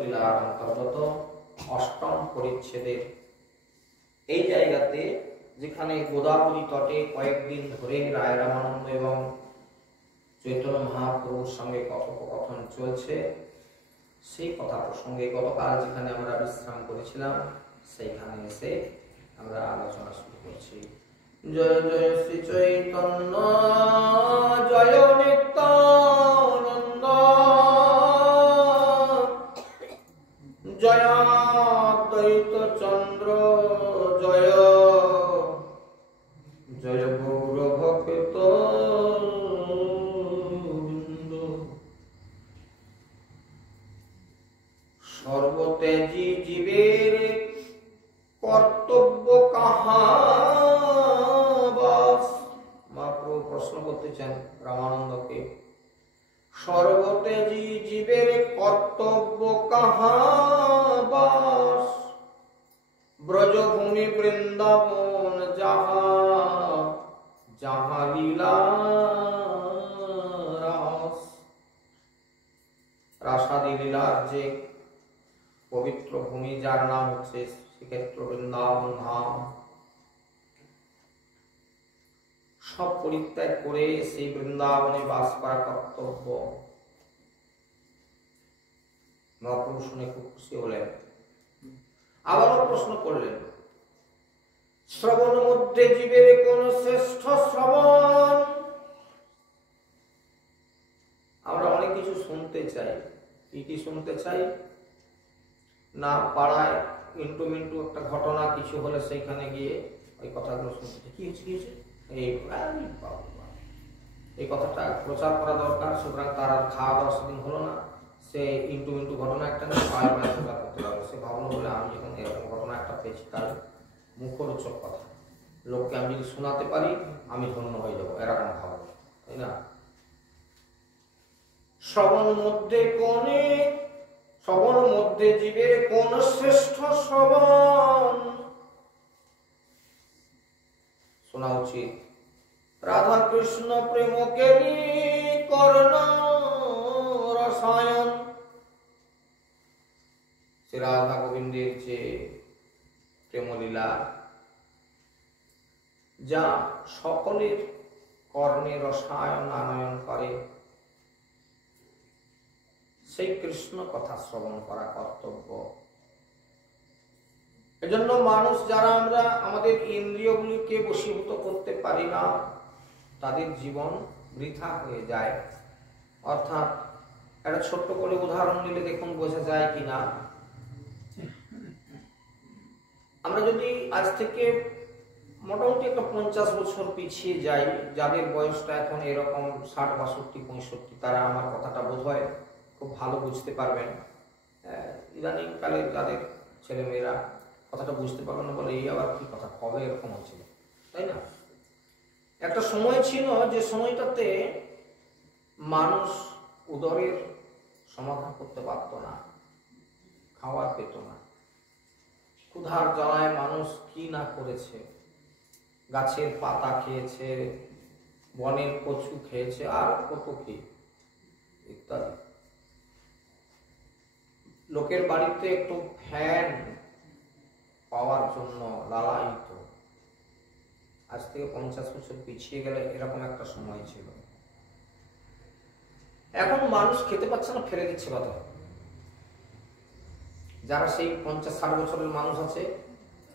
লীলার অন্তর্গত অষ্টম পরিচ্ছেদের এই জায়গাতে, যেখানে গোদাবরী তটে কয়েকদিন ধরে রায় রামানন্দ এবং চৈতন্য মহাপ্রভুর সঙ্গে কথোপকথন চলছে, সেই কথা প্রসঙ্গে গতকাল যেখানে আমরা বিশ্রাম করেছিলাম সেইখানে এসে আমরা আলোচনা শুরু করছি। জয় জয় শ্রী চৈতন্য, জয় নিত্যানন্দ, জয় দ্বৈত চন্দ্র, জয় জয় গৌর ভক্ত। সর্বতেজী জীবের কর্তব্য কাহা বাস। মহাপ্রভু প্রশ্ন করতে চান রামানন্দকে, সর্বতেজী জীবের কর্তব্য কাহা বাস, ব্রজভূমি বৃন্দাবন যাহা যাহা লীলা রাস। রাসাদি লীলার যে পবিত্র ভূমি, যার নাম হচ্ছে শ্রীক্ষেত্র বৃন্দাবন ধাম, সব পরিত্যাগ করে সেই বৃন্দাবনে বাস করা কর্তব্য। মহাপ্রভু শুনে খুব খুশি হলেন, আবারও প্রশ্ন করলেন, শ্রবণ মধ্যে জীবের কোন শ্রেষ্ঠ শ্রবণ? আমরা অনেক কিছু শুনতে চাই, কি শুনতে চাই না, পাড়ায় ইন্টু মিন্টু একটা ঘটনা কিছু হলে সেইখানে গিয়ে ওই কথাগুলো শুনতে চাই, কি হয়েছে এই কথাটা প্রচার করা দরকার। সুতরাং তার আর খাওয়া দাওয়া সেদিন হলো না, সে ইন্টু মিন্টু ঘটনা একটা নিয়ে পায়ে পায়ে প্রচার করতে পারবে। সে ভাবনা বলে আমি যখন এরকম ঘটনা একটা পেয়েছি, তার মুখরোচক কথা লোককে আমি যদি শোনাতে পারি আমি ধন্য হয়ে যাবো, এরকম ভাবনা, তাই না? শ্রবণ মধ্যে জীবের কোন শ্রেষ্ঠ শ্রবণ? শোনা উচিত রাধা কৃষ্ণ প্রেম কেলি কর্ণ রসায়ন। শ্রী রাধা গোবিন্দের যে প্রেমলীলা, যা সকলের কর্ণে রসায়ন আনয়ন করে, সেই কৃষ্ণ কথা শ্রবণ করা কর্তব্য। এজন্য মানুষ যারা আমরা আমাদের ইন্দ্রিয়গুলিকে বশীভূত করতে পারি না, তাদের জীবন বৃথা হয়ে যায়। অর্থাৎ একটা ছোট্ট করে উদাহরণ দিলে দেখুন বোঝা যায় কিনা। আমরা যদি আজ থেকে মোটামুটি একটা 50 বছর পিছিয়ে যাই, যাদের বয়সটা এখন এরকম 60, 62, 65, তারা আমার কথাটা বোধহয় খুব ভালো বুঝতে পারবেন। ইদানিং কালে যাদের ছেলেমেয়েরা কথাটা বুঝতে পারবেন না, বলে এই আবার কি কথা, কবে এরকম হচ্ছিল, তাই না? একটা সময় ছিল যে সময়টাতে মানুষ উদরের সমাধান করতে পারত না, খাওয়ার পেত না, ক্ষুধার জ্বালায় মানুষ কি না করেছে, গাছের পাতা খেয়েছে, বনের কচু খেয়েছে, আর কত কি ইত্যাদি। লোকের বাড়িতে একটু ফ্যান পাওয়ার জন্য লালায়িত। আজ থেকে 50 বছর পিছিয়ে গেলে এরকম একটা সময় ছিল। এখন মানুষ খেতে পাচ্ছে না, ফেলে দিচ্ছে কথা। যারা সেই 50-60 বছরের মানুষ আছে,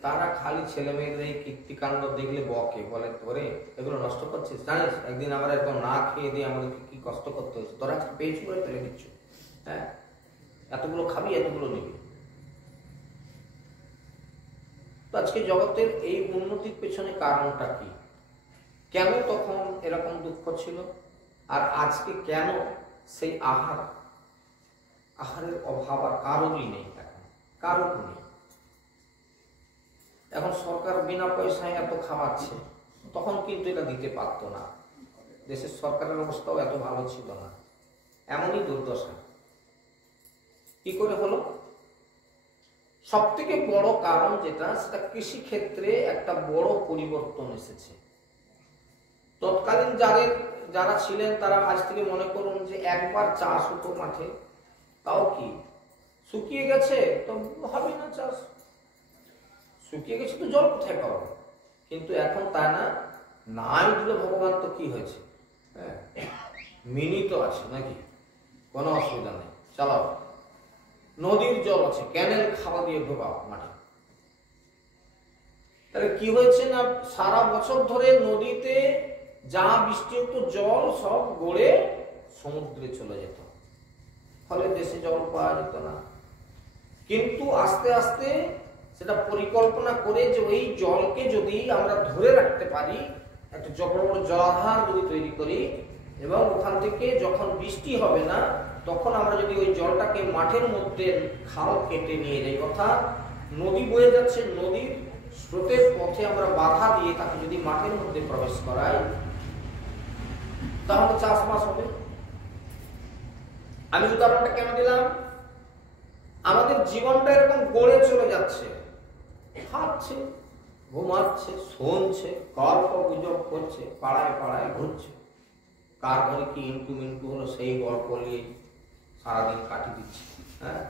তারা খালি ছেলে মেয়েদের এই কীর্তিকাণ্ড দেখলে বকে, বলে তোরে এগুলো নষ্ট করছিস, জানিস একদিন আমরা এরকম না খেয়ে দিয়ে আমাদেরকে কি কষ্ট করতে হয়েছে, তোরা পেয়েছি করে ফেলে দিচ্ছ, হ্যাঁ এতগুলো খাবি, এতগুলো নিবি। আজকে জগতের এই উন্নতির পেছনে কারণটা কি? কেন তখন এরকম দুঃখ ছিল, আর আজকে কেন সেই আহারের অভাব আর কারোরই নেই? এখন কারোর নেই। এখন সরকার বিনা পয়সায় এত খাওয়াচ্ছে, তখন কিন্তু এটা দিতে পারত না। দেশের সরকারের অবস্থাও এত ভালো ছিল না, এমনই দুর্দশা। কি করে হলো? সব থেকে বড় কারণ যেটা, সেটা কৃষি ক্ষেত্রে একটা বড় পরিবর্তন এসেছে। তৎকালীন যারা ছিলেন তারা আজ থেকে মনে করুন যে একবার চাষ হতো মাঠে, তাও কি শুকিয়ে গেছে তো হবে না চাষ, শুকিয়ে গেছে তো জল কোথায় পাবো। কিন্তু এখন তা না, নাই দিলে ভগবান তো কি হয়েছে, হ্যাঁ মিনি তো আছে নাকি, কোনো অসুবিধা নেই, চালাও। নদীর জল আছে, ক্যানেল খাওয়া দিয়ে ঢোকাও মাঠে। তাহলে কি হয়েছে না, সারা বছর ধরে নদীতে যা বৃষ্টিযুক্ত জল সব গড়ে সমুদ্রে চলে যেত, ফলে দেশে জল পাওয়া যেত না। কিন্তু আস্তে আস্তে সেটা পরিকল্পনা করে যে ওই জলকে যদি আমরা ধরে রাখতে পারি, একটা বড় বড় জলাধার যদি তৈরি করি এবং ওখান থেকে যখন বৃষ্টি হবে না তখন আমরা যদি ওই জলটাকে মাঠের মধ্যে খাল কেটে নিয়ে যাই, অর্থাৎ নদী বয়ে যাচ্ছে, নদীর স্রোতের পথে আমরা বাধা দিয়ে তাকে যদি মাঠের মধ্যে প্রবেশ করাই, তাহলে চাষবাস হবে। আমি উদাহরণটা কেন দিলাম, আমাদের জীবনটা এরকম গড়ে চলে যাচ্ছে, খাচ্ছে, ঘুমাচ্ছে, শুনছে, গল্প গুজব করছে, পাড়ায় পাড়ায় ঘুরছে, কার ঘরে কি ইন্টু মিন্টু হলো সেই গল্প নিয়ে সারাদিন কাটিয়ে দিচ্ছে। হ্যাঁ,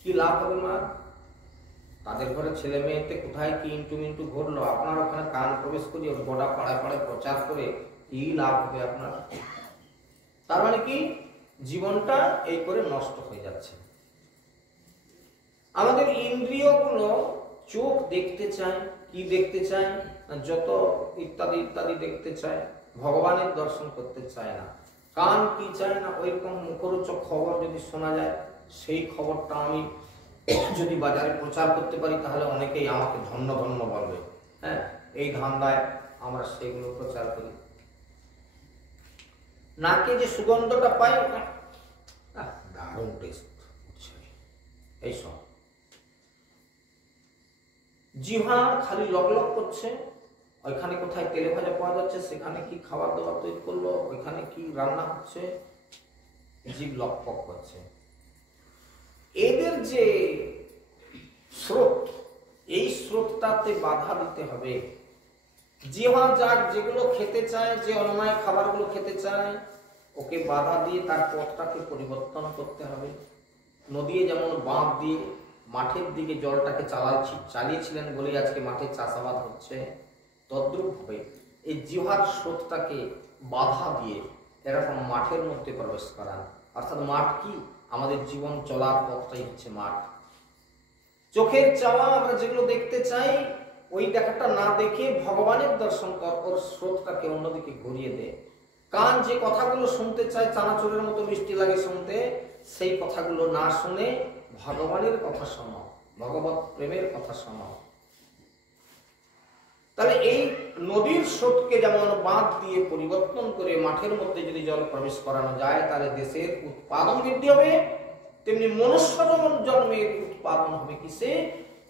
কি লাভ হবে মা? তাদের ঘরে ছেলে মেয়েতে কোথায় কি ইন্টু মিন্টু ঘটলো, আপনার ওখানে কান প্রবেশ করিয়ে গোটা পাড়ায় পাড়ায় প্রচার করে কি লাভ হবে আপনার? তার মানে কি, জীবনটা এই করে নষ্ট হয়ে যাচ্ছে। আমাদের ইন্দ্রিয়গুলো, চোখ দেখতে চায়, কি দেখতে চায়, যত ইত্যাদি ইত্যাদি দেখতে চায়, ভগবানের দর্শন করতে চায় না। কান কি চায় না, ওইরকম মুখরোচক খবর যদি শোনা যায়, সেই খবরটা আমি যদি বাজারে প্রচার করতে পারি তাহলে অনেকেই আমাকে ধন্য ধন্য বলবে। হ্যাঁ, এই ধান্দায় আমরা সেগুলো প্রচার করি। নাকে যে সুগন্ধটা পাই, দারুণ টেস্ট, এইসব। জিহ্বা খালি লক করছে, ওইখানে কোথায় তেলে ভাজা পাওয়া যাচ্ছে, সেখানে কি খাবার দাবার তৈরি করলো, ওইখানে কি রান্না হচ্ছে, জীব লকপক করছে। এদের যে স্রোত, এই স্রোতটাতে বাধা দিতে হবে। জিহ্বা যাক যেগুলো খেতে চায়, যে অন্যায় খাবারগুলো খেতে চায়, ওকে বাধা দিয়ে তার পথটাকে পরিবর্তন করতে হবে। নদী যেমন বাঁধ দিয়ে মাঠের দিকে জলটাকে চালিয়েছিলেন বলে আজকে মাঠে চাষাবাদ হচ্ছে, তদ্রূপ ভাবে এই জিহ্বার স্রোতটাকে বাধা দিয়ে এরকম মাঠের মধ্যে প্রবেশ করান। অর্থাৎ মাঠ কি, আমাদের জীবন চলার পথটাই হচ্ছে মাঠ। চোখের চাওয়া, আমরা যেগুলো দেখতে চাই, ওই দেখাটা না দেখে ভগবানের দর্শন কর, ওর স্রোতটাকে অন্যদিকে ঘুরিয়ে দে। কান যে কথাগুলো শুনতে চায়, চানাচুরের মতো মিষ্টি লাগে শুনতে, সেই কথাগুলো না শুনে ভগবানের কথা শোনো, ভগবত প্রেমের কথা শোনো। তাহলে এই নদীর স্রোতকে যেমন বাঁধ দিয়ে পরিবর্তন করে মাঠের মধ্যে যদি জল প্রবেশ করানো যায়, তাহলে দেশের উৎপাদন বৃদ্ধি হবে। তেমনি মনুষ্য জন্মের উৎপাদন হবে কিসে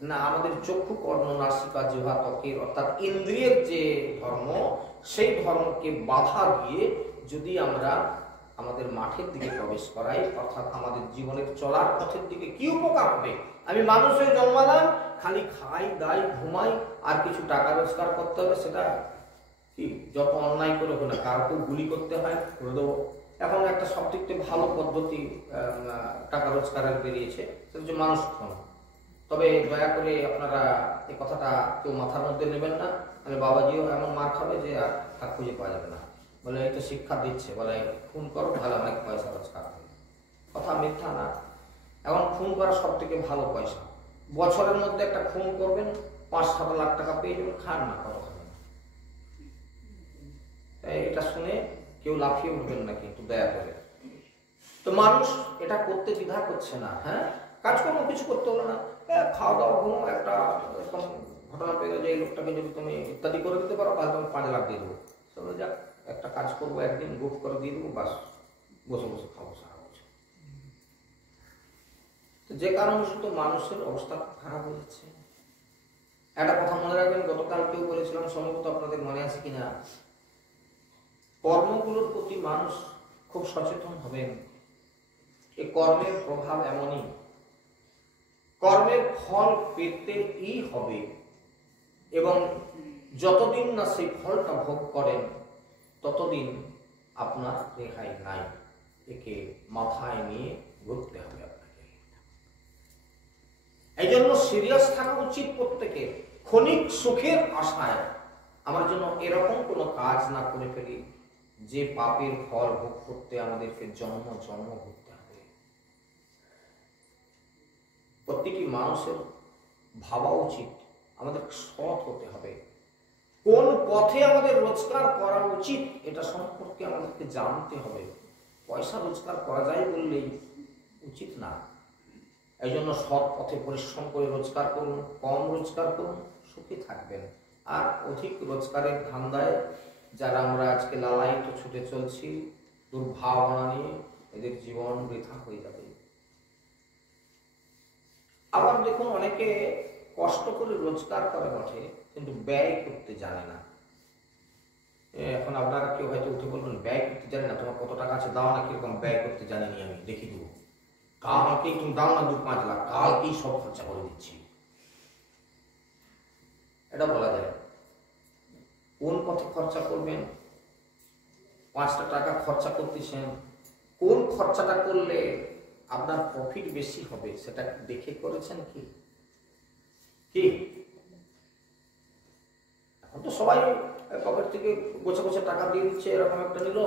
না, আমাদের চক্ষু, কর্ণ, নাসিকা, জিহ্বা, ত্বকের অর্থাৎ ইন্দ্রিয়ের যে ধর্ম, সেই ধর্মকে বাধা দিয়ে যদি আমরা আমাদের মাঠের দিকে প্রবেশ করাই, অর্থাৎ আমাদের জীবনের চলার পথের দিকে কি উপকার হবে। আমি মানুষ হয়ে জন্মালাম, খালি খাই দাই ঘুমাই, আর কিছু টাকা রোজগার করতে হবে, সেটা কি যত অন্যায় করে হোক না, কারোকে গুলি করতে হয় করে দেবো। এখন একটা সবথেকে ভালো পদ্ধতি টাকা রোজগারের বেরিয়েছে, সেটা হচ্ছে মানুষ খুন। তবে দয়া করে আপনারা এই কথাটা কেউ মাথার মধ্যে নেবেন না, মানে বাবাজিও এমন মার খাবে যে আর তা খুঁজে পাওয়া যাবে না। বলে এই তো শিক্ষা দিচ্ছে, বলে খুন করো তাহলে অনেক পয়সা রোজগার হবে। কথা মিথ্যা না। এখন খুন করা সব থেকে ভালো পয়সা। বছরের মধ্যে একটা খুন করবেন, 5-7 লাখ টাকা পেয়ে যাবেন, খান না করো খাবেন। এটা শুনে কেউ লাফিয়ে উঠবেন না কিন্তু, দয়া করে। তো মানুষ এটা করতে দ্বিধা করছে না। হ্যাঁ, কাজকর্ম কিছু করতে হলো না, খাওয়া দাওয়া ঘুম, একটা এরকম ঘটনা পেয়ে যে এই লোকটাকে যদি তুমি ইত্যাদি করে দিতে পারো তাহলে তুমি 5 লাখ দিয়ে দেবো। চলো যাক, একটা কাজ করবো, একদিন বুক করে দিয়ে দেবো, বাস বসে বসে খাবো সারা বছর। তো যে কারণবশত মানুষের অবস্থা খারাপ হয়ে যাচ্ছে। একটা কথা মনে রাখবেন, গতকাল কেউ বলেছিলাম, সম্ভবত আপনাদের মনে আছে কিনা, কর্মগুলোর প্রতি মানুষ খুব সচেতন হবেন। এই কর্মের প্রভাব এমনই, কর্মের ফল পেতেই হবে, এবং যতদিন না সেই ফলটা ভোগ করেন ততদিন আপনার রেহাই নাই। একে মাথায় নিয়ে ঘুরতে হবে আপনাকে। সিরিয়াস থাকা উচিত প্রত্যেকে। ক্ষণিক সুখের আশায় আমার জন্য এরকম কোনো কাজ না করে ফেলি যে পাপের ফল ভোগ করতে আমাদেরকে জন্ম জন্ম করতে হবে। প্রতিটি মানুষের ভাবা উচিত আমাদের সৎ হতে হবে। কোন পথে আমাদের রোজগার করা উচিত এটা সম্পর্কে আমাদেরকে জানতে হবে। পয়সা রোজগার করা যায় বললেই উচিত না। এই জন্য সৎ পথে পরিশ্রম করে রোজগার করুন, কম রোজগার করুন, সুখী থাকবেন। আর অধিক রোজগারের ধান্দায় যারা আমরা আজকে লালায়িত ছুটে চলছি দুর্ভাবনা নিয়ে, এদের জীবন বৃথা হয়ে যাবে। আবার দেখুন, অনেকে কষ্ট করে রোজগার করে বটে কিন্তু ব্যয় করতে জানে না। এখন আপনারা কেউ হয়তো উঠে বলবেন ব্যয় করতে জানে না, তোমার কত টাকা আছে দাও না, কিরকম ব্যয় করতে জানিনি আমি, দেখি দেবো, কালকেই তুমি দাও না 2-5 লাখ, কালকেই সব খরচা করে দিচ্ছি। এটা বলা যায়। কোন পথে খরচা করবেন? 5টা টাকা খরচা করতেছেন, কোন খরচাটা করলে আপনার প্রফিট বেশি হবে সেটা দেখে করেছেন কি? এখন তো সবাই পকেট থেকে গোছা গোছা টাকা দিয়ে দিচ্ছে, এরকম একটা নিল।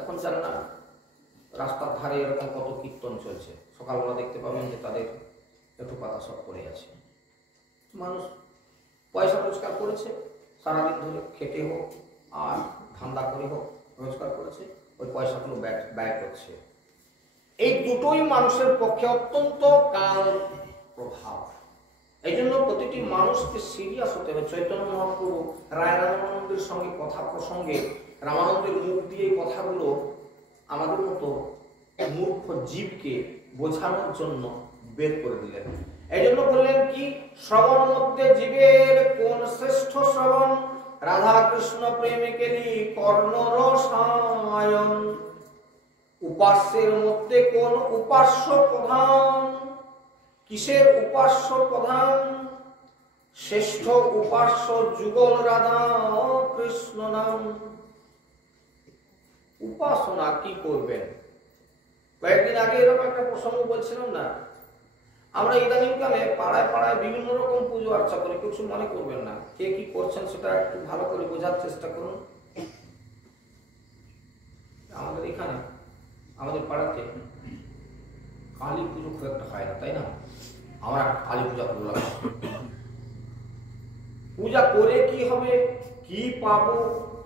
এখন জান না রাস্তার ধারে এরকম কত কীর্তন চলছে, সকালবেলা দেখতে পাবেন যে তাদের একটু পাতা সব পড়ে আছে। মানুষ পয়সা রোজগার করেছে, সারাদিন ধরে খেটে হোক আর ধান্দা করে হোক রোজগার করেছে, ওই পয়সাগুলো ব্যয় করছে। এই দুটোই মানুষের পক্ষে অত্যন্ত কাল প্রভাব। এই জন্য প্রতিটি মানুষকে সিরিয়াস হতে হবে। চৈতন্য মহাপ্রভু রায় রামানন্দের সঙ্গে কথা প্রসঙ্গে রামানন্দের মুখ দিয়ে কথাগুলো আমাদের মতো মূর্খ জীবকে বোঝানোর জন্য বের করে দিলেন। এই জন্য বললেন কি, শ্রবণ মধ্যে জীবের কোন শ্রেষ্ঠ শ্রবণ, রাধা কৃষ্ণ প্রেমিকেরই কর্ণ রসায়ন। উপাস্যের মধ্যে কোন উপাস্য প্রধান, কিসের উপাস্য প্রধান? শ্রেষ্ঠ উপাস্য যুগল রাধা কৃষ্ণ নাম। উপাসনা কি করবেন? কয়েকদিন আগে এরকম একটা প্রসঙ্গ বলছিলাম না, আমরা ইদানিংকালে পাড়ায় পাড়ায় বিভিন্ন রকম পুজো আর্চা করি। কিছু মনে করবেন না, কে কি করছেন সেটা একটু ভালো করে বোঝার চেষ্টা করুন। আমাদের এখানে আমাদের পাড়াতে কালী পুজো খুব একটা হয় না, তাই না? আমরা কালী পূজা করলাম, পূজা করে কি হবে, কি পাবো,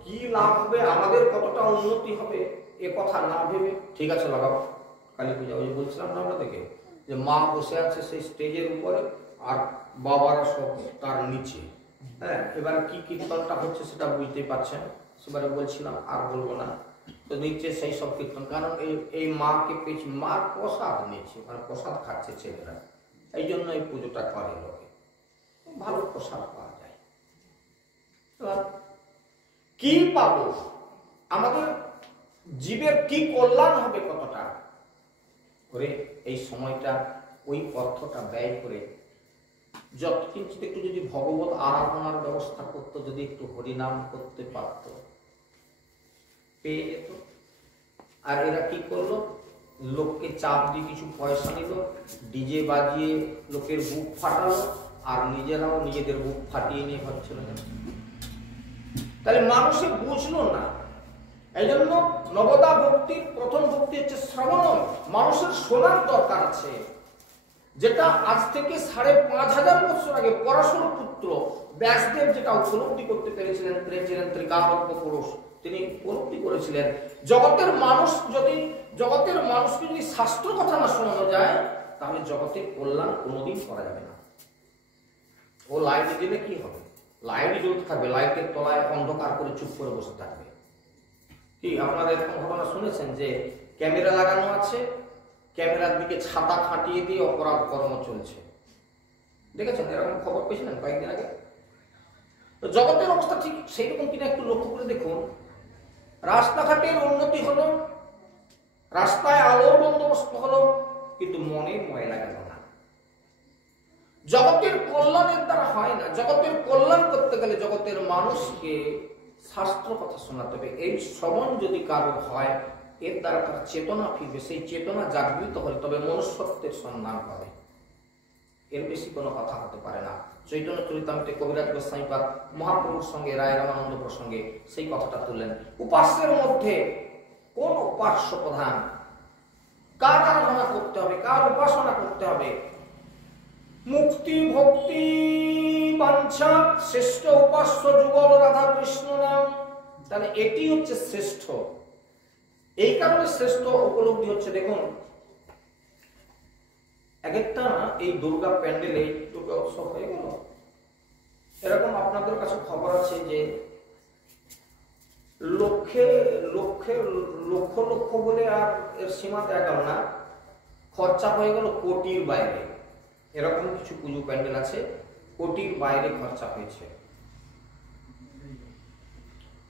কি লাভ হবে, আমাদের কতটা উন্নতি হবে, এ কথা না ভেবে ঠিক আছে লাগাও কালী পূজা। ওই যে বলছিলাম না আমরা থেকে, যে মা বসে আছে সেই স্টেজের উপরে আর বাবারা সব তার নিচে। হ্যাঁ, এবারে কি কীর্তনটা হচ্ছে সেটা বুঝতেই পারছেন, সেবারে বলছিলাম আর বলবো না। তো নিচে সেই সব কীর্তন, কারণ এই মাকে পেয়েছি, মার প্রসাদ নিচ্ছে, মানে প্রসাদ খাচ্ছে ছেলেরা, এই জন্য এই পুজোটা করে লোকে, ভালো প্রসাদ পাওয়া যায়। এবার কি পাবো, আমাদের জীবের কি কল্যাণ হবে, কতটা করে এই সময়টা ওই অর্থটা ব্যয় করে যত কিঞ্চিত একটু যদি ভগবত আরাধনার ব্যবস্থা করতো, যদি একটু হরিনাম করতে পারত, পেয়ে যেত। আর এরা কি করলো, লোককে চাপ দিয়ে কিছু পয়সা নিল, ডিজে বাজিয়ে লোকের বুক ফাটালো, আর নিজেরাও নিজেদের বুক ফাটিয়ে নিয়ে ঘর চলে গেল। তাহলে মানুষে বুঝলো না। এই জন্য নবদা ভক্তির প্রথম ভক্তি হচ্ছে শ্রবণ। মানুষের শোনার দরকার আছে, যেটা আজ থেকে 5,500 বছর আগে পরাশর পুত্র ব্যাসদেব যেটা উপলব্ধি করতে পেরেছিলেন, ছিলেন ত্রিকালজ্ঞ পুরুষ, তিনি উপলব্ধি করেছিলেন জগতের মানুষকে যদি শাস্ত্র কথা না শোনানো যায়, তাহলে জগতের কল্যাণ কোনোদিন করা যাবে না। ও লাইটে দিলে কি হবে, লাইটই জ্বলতে থাকবে, লাইটের তলায় অন্ধকার করে চুপ করে বসে থাকবে। কি আপনারা এরকম ঘটনা শুনেছেন যে ক্যামেরা লাগানো আছে, ক্যামেরার দিকে ছাতা খাটিয়ে দিয়ে অপরাধ কর্ম চলছে, দেখেছেন? এরকম খবর পেয়েছিলেন কয়েকদিন আগে। তো জগতের অবস্থা ঠিক সেইরকম কিনা একটু লক্ষ্য করে দেখুন। রাস্তাঘাটের উন্নতি হলো, রাস্তায় আলোর বন্দোবস্ত হলো, কিন্তু মনে ময়লা গেল না। জগতের কল্যাণের দ্বারা হয় না। জগতের কল্যাণ করতে গেলে জগতের মানুষকে শাস্ত্র কথা শোনাতে হবে। এই শ্রবণ যদি কারো হয়, এর দ্বারা তার চেতনা ফিরবে, সেই চেতনা জাগৃত হলে তবে মনুষ্যত্বের সন্ধান পাবে। এর বেশি কোনো কথা হতে পারে না। চৈতন্য চরিতামৃতে কবিরাজ গোস্বামীপাদ মহাপ্রভুর সঙ্গে রায় রামানন্দ প্রসঙ্গে সেই কথাটা তুললেন। উপাস্যের মধ্যে কোন উপাস্য প্রধান, কার আরাধনা করতে হবে, কার উপাসনা করতে হবে? মুক্তি ভক্তি বাঞ্ছা শ্রেষ্ঠ উপাস্য যুগল রাধা কৃষ্ণ নাম। তাহলে এটি হচ্ছে শ্রেষ্ঠ। এই কারণে শ্রেষ্ঠ উপলব্ধি হচ্ছে, দেখুন এক একটা এই দুর্গা প্যান্ডেলে দুর্গা উৎসব হয়ে গেল, এরকম আপনাদের কাছে খবর আছে যে লক্ষ লক্ষ বলে আর এর সীমা দেখা গেল না, খরচা হয়ে গেল কোটির বাইরে। এরকম কিছু পুজো প্যান্ডেল আছে কোটির বাইরে খরচা হয়েছে।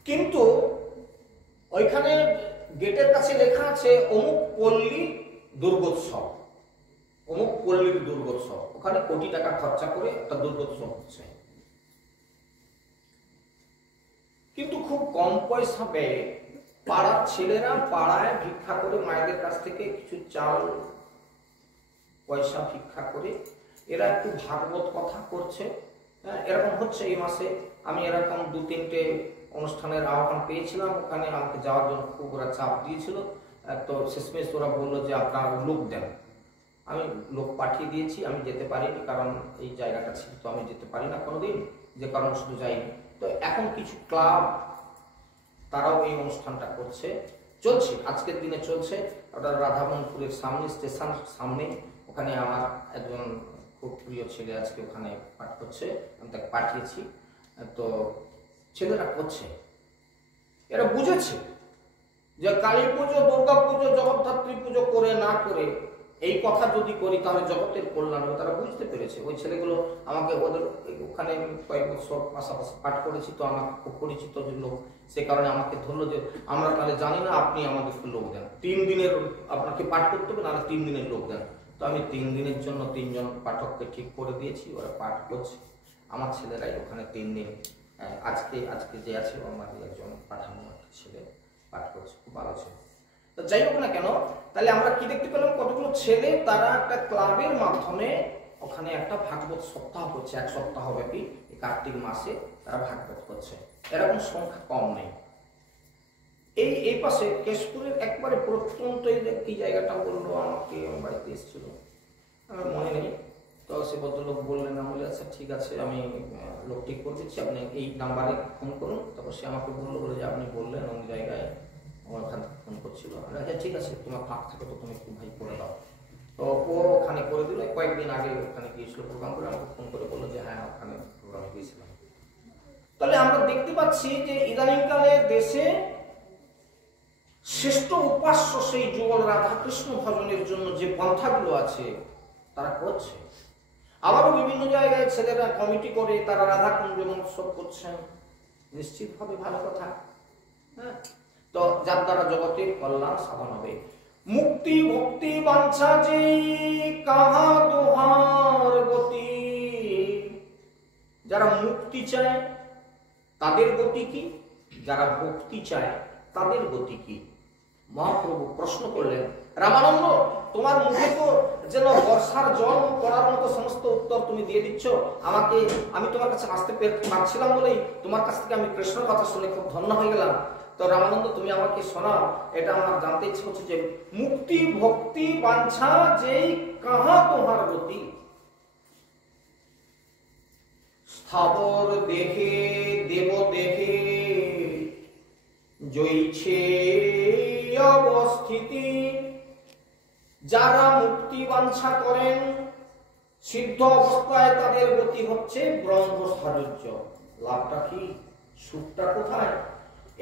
কিন্তু ওইখানে গেটের কাছে লেখা আছে অমুক পল্লী দুর্গোৎসব, অমুক পল্লীর দুর্গোৎসব। ওখানে কোটি টাকা খরচা করে একটা দুর্গোৎসব হচ্ছে। কিন্তু খুব কম পয়সা ব্যয়ে পাড়ার ছেলেরা পাড়ায় ভিক্ষা করে মায়েদের কাছ থেকে কিছু চাল পয়সা ভিক্ষা করে এরা একটু ভাগবত কথা করছে। এরকম হচ্ছে এই মাসে। আমি এরকম 2-3টে অনুষ্ঠানের আহ্বান পেয়েছিলাম, ওখানে আমাকে যাওয়ার জন্য খুব ওরা চাপ দিয়েছিল। তো শেষমেশ ওরা বললো যে আপনার লোক দেন। আমি লোক পাঠিয়ে দিয়েছি, আমি যেতে পারিনি, কারণ এই জায়গাটা ছিল তো আমি যেতে পারি না কোনোদিন, যে কারণ শুধু যাইনি। তো এখন কিছু ক্লাব তারাও এই অনুষ্ঠানটা করছে, চলছে, আজকের দিনে চলছে। ওটা রাধামোহনপুরের সামনে, স্টেশন সামনে, ওখানে আমার একজন খুব প্রিয় ছেলে আজকে ওখানে পাঠ করছে, আমি তাকে পাঠিয়েছি। তো ছেলেরা করছে, এরা বুঝেছে যে কালী পুজো, দুর্গা পুজো, জগদ্ধাত্রী পুজো করে না করে এই কথা যদি করি তাহলে জগতের কল্যাণ হবে। তারা বুঝতে পেরেছে। ওই ছেলেগুলো আমাকে, ওদের ওখানে কয়েক বছর পাশাপাশি পাঠ করেছি, তো আমার খুব পরিচিত যে লোক, সে কারণে আমাকে ধরলো যে আমরা তাহলে জানি না, আপনি আমাদেরকে লোক দেন, 3 দিনের আপনাকে পাঠ করতে হবে, নাহলে 3 দিনের লোক দেন। তো আমি 3 দিনের জন্য 3 জন পাঠককে ঠিক করে দিয়েছি, ওরা পাঠ করছে। আমার ছেলেরাই ওখানে 3 দিন, আজকে যে আছে আমার একজন পাঠানো ছেলে পাঠ করছে, খুব ভালো ছেলে। তো যাই হোক না কেন, তাহলে আমরা কি দেখতে পেলাম, কতগুলো ছেলে তারা একটা ক্লাবের মাধ্যমে ওখানে একটা ভাগবত সপ্তাহ করছে, 1 সপ্তাহ ব্যাপী এই কার্তিক মাসে তারা ভাগবত করছে। এরকম সংখ্যা কম নেই। এই পাশে কেশপুরের একবারে প্রত্যন্ত কি জায়গাটা বললো আমাকে, বাড়িতে এসেছিল, আমার মনে নেই। তো সে ভদ্রলোক বললেন, আমি বলে আচ্ছা ঠিক আছে, আমি লোক ঠিক করে দিচ্ছি, আপনি এই নাম্বারে ফোন করুন। তারপর সে আমাকে বললো যে আপনি বললেন অন্য জায়গায়, আমার ওখান থেকে ফোন করছিল। আচ্ছা ঠিক আছে, তোমার ফাঁক থাকে তো তুমি একটু ভাই করে দাও। তো ও ওখানে করে দিল। কয়েকদিন আগে ওখানে গিয়েছিল প্রোগ্রাম করে, আমাকে ফোন করে বললো যে হ্যাঁ ওখানে প্রোগ্রামে গিয়েছিলাম। তাহলে আমরা দেখতে পাচ্ছি যে ইদানিংকালে দেশে শ্রেষ্ঠ উপাস্য সেই যুগল রাধাকৃষ্ণ ভজনের জন্য যে পন্থাগুলো আছে তারা করছে। আবারও বিভিন্ন জায়গায় ছেলেরা কমিটি করে তারা রাধাকুঞ্জ মহোৎসব করছেন, নিশ্চিতভাবে ভালো কথা। হ্যাঁ, তো যার দ্বারা জগতের কল্যাণ সাধন হবে। মুক্তি ভক্তি বাঞ্ছা যে কাহা দোহার গতি। যারা মুক্তি চায় তাদের গতি কি, যারা ভক্তি চায় তাদের গতি কি? মহাপ্রভু প্রশ্ন করলেন, রামানন্দ তোমার মুখে তো যেন বর্ষার জল পড়ার মতো সমস্ত উত্তর তুমি দিয়ে দিচ্ছ আমাকে। আমি তোমার কাছে আসতে পারছিলাম বলেই তোমার কাছ থেকে আমি কৃষ্ণের কথা শুনে খুব ধন্য হয়ে গেলাম। তো রামানন্দ তুমি আমাকে শোনাও, এটা আমার জানতে ইচ্ছে হচ্ছে যে মুক্তি ভক্তি বাঞ্ছা যেই কাহা তোমার গতি। স্থাবর দেহে দেব দেহে জয়ছে অবস্থিতি। যারা মুক্তি বাঞ্ছা করেন সিদ্ধ অবস্থায় তাদের গতি হচ্ছে ব্রহ্ম সাযুজ্য। লাভটা কি, সুখটা কোথায়?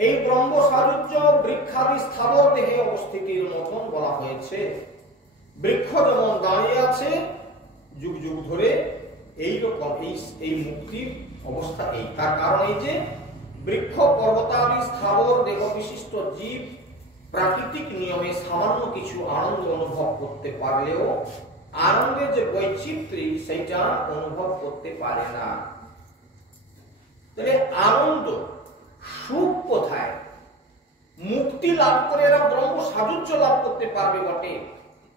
এই ব্রহ্ম সাযুজ্য বৃক্ষাদি স্থাবর দেহে অবস্থিতির মতন বলা হয়েছে। বৃক্ষ যেমন দাঁড়িয়ে আছে যুগ যুগ ধরে, এইরকম এই মুক্তির অবস্থা এই। তার কারণ এই যে বৃক্ষ পর্বতাদি স্থাবর দেহ বিশিষ্ট জীব প্রাকৃতিক নিয়মে সামান্য কিছু আনন্দ অনুভব করতে পারলেও আনন্দের যে বৈচিত্র্য সেটা অনুভব করতে পারে না। তাহলে আনন্দ সুখ কোথায়? মুক্তি লাভ করে এরা ব্রহ্ম সাযুজ্য লাভ করতে পারবে বটে,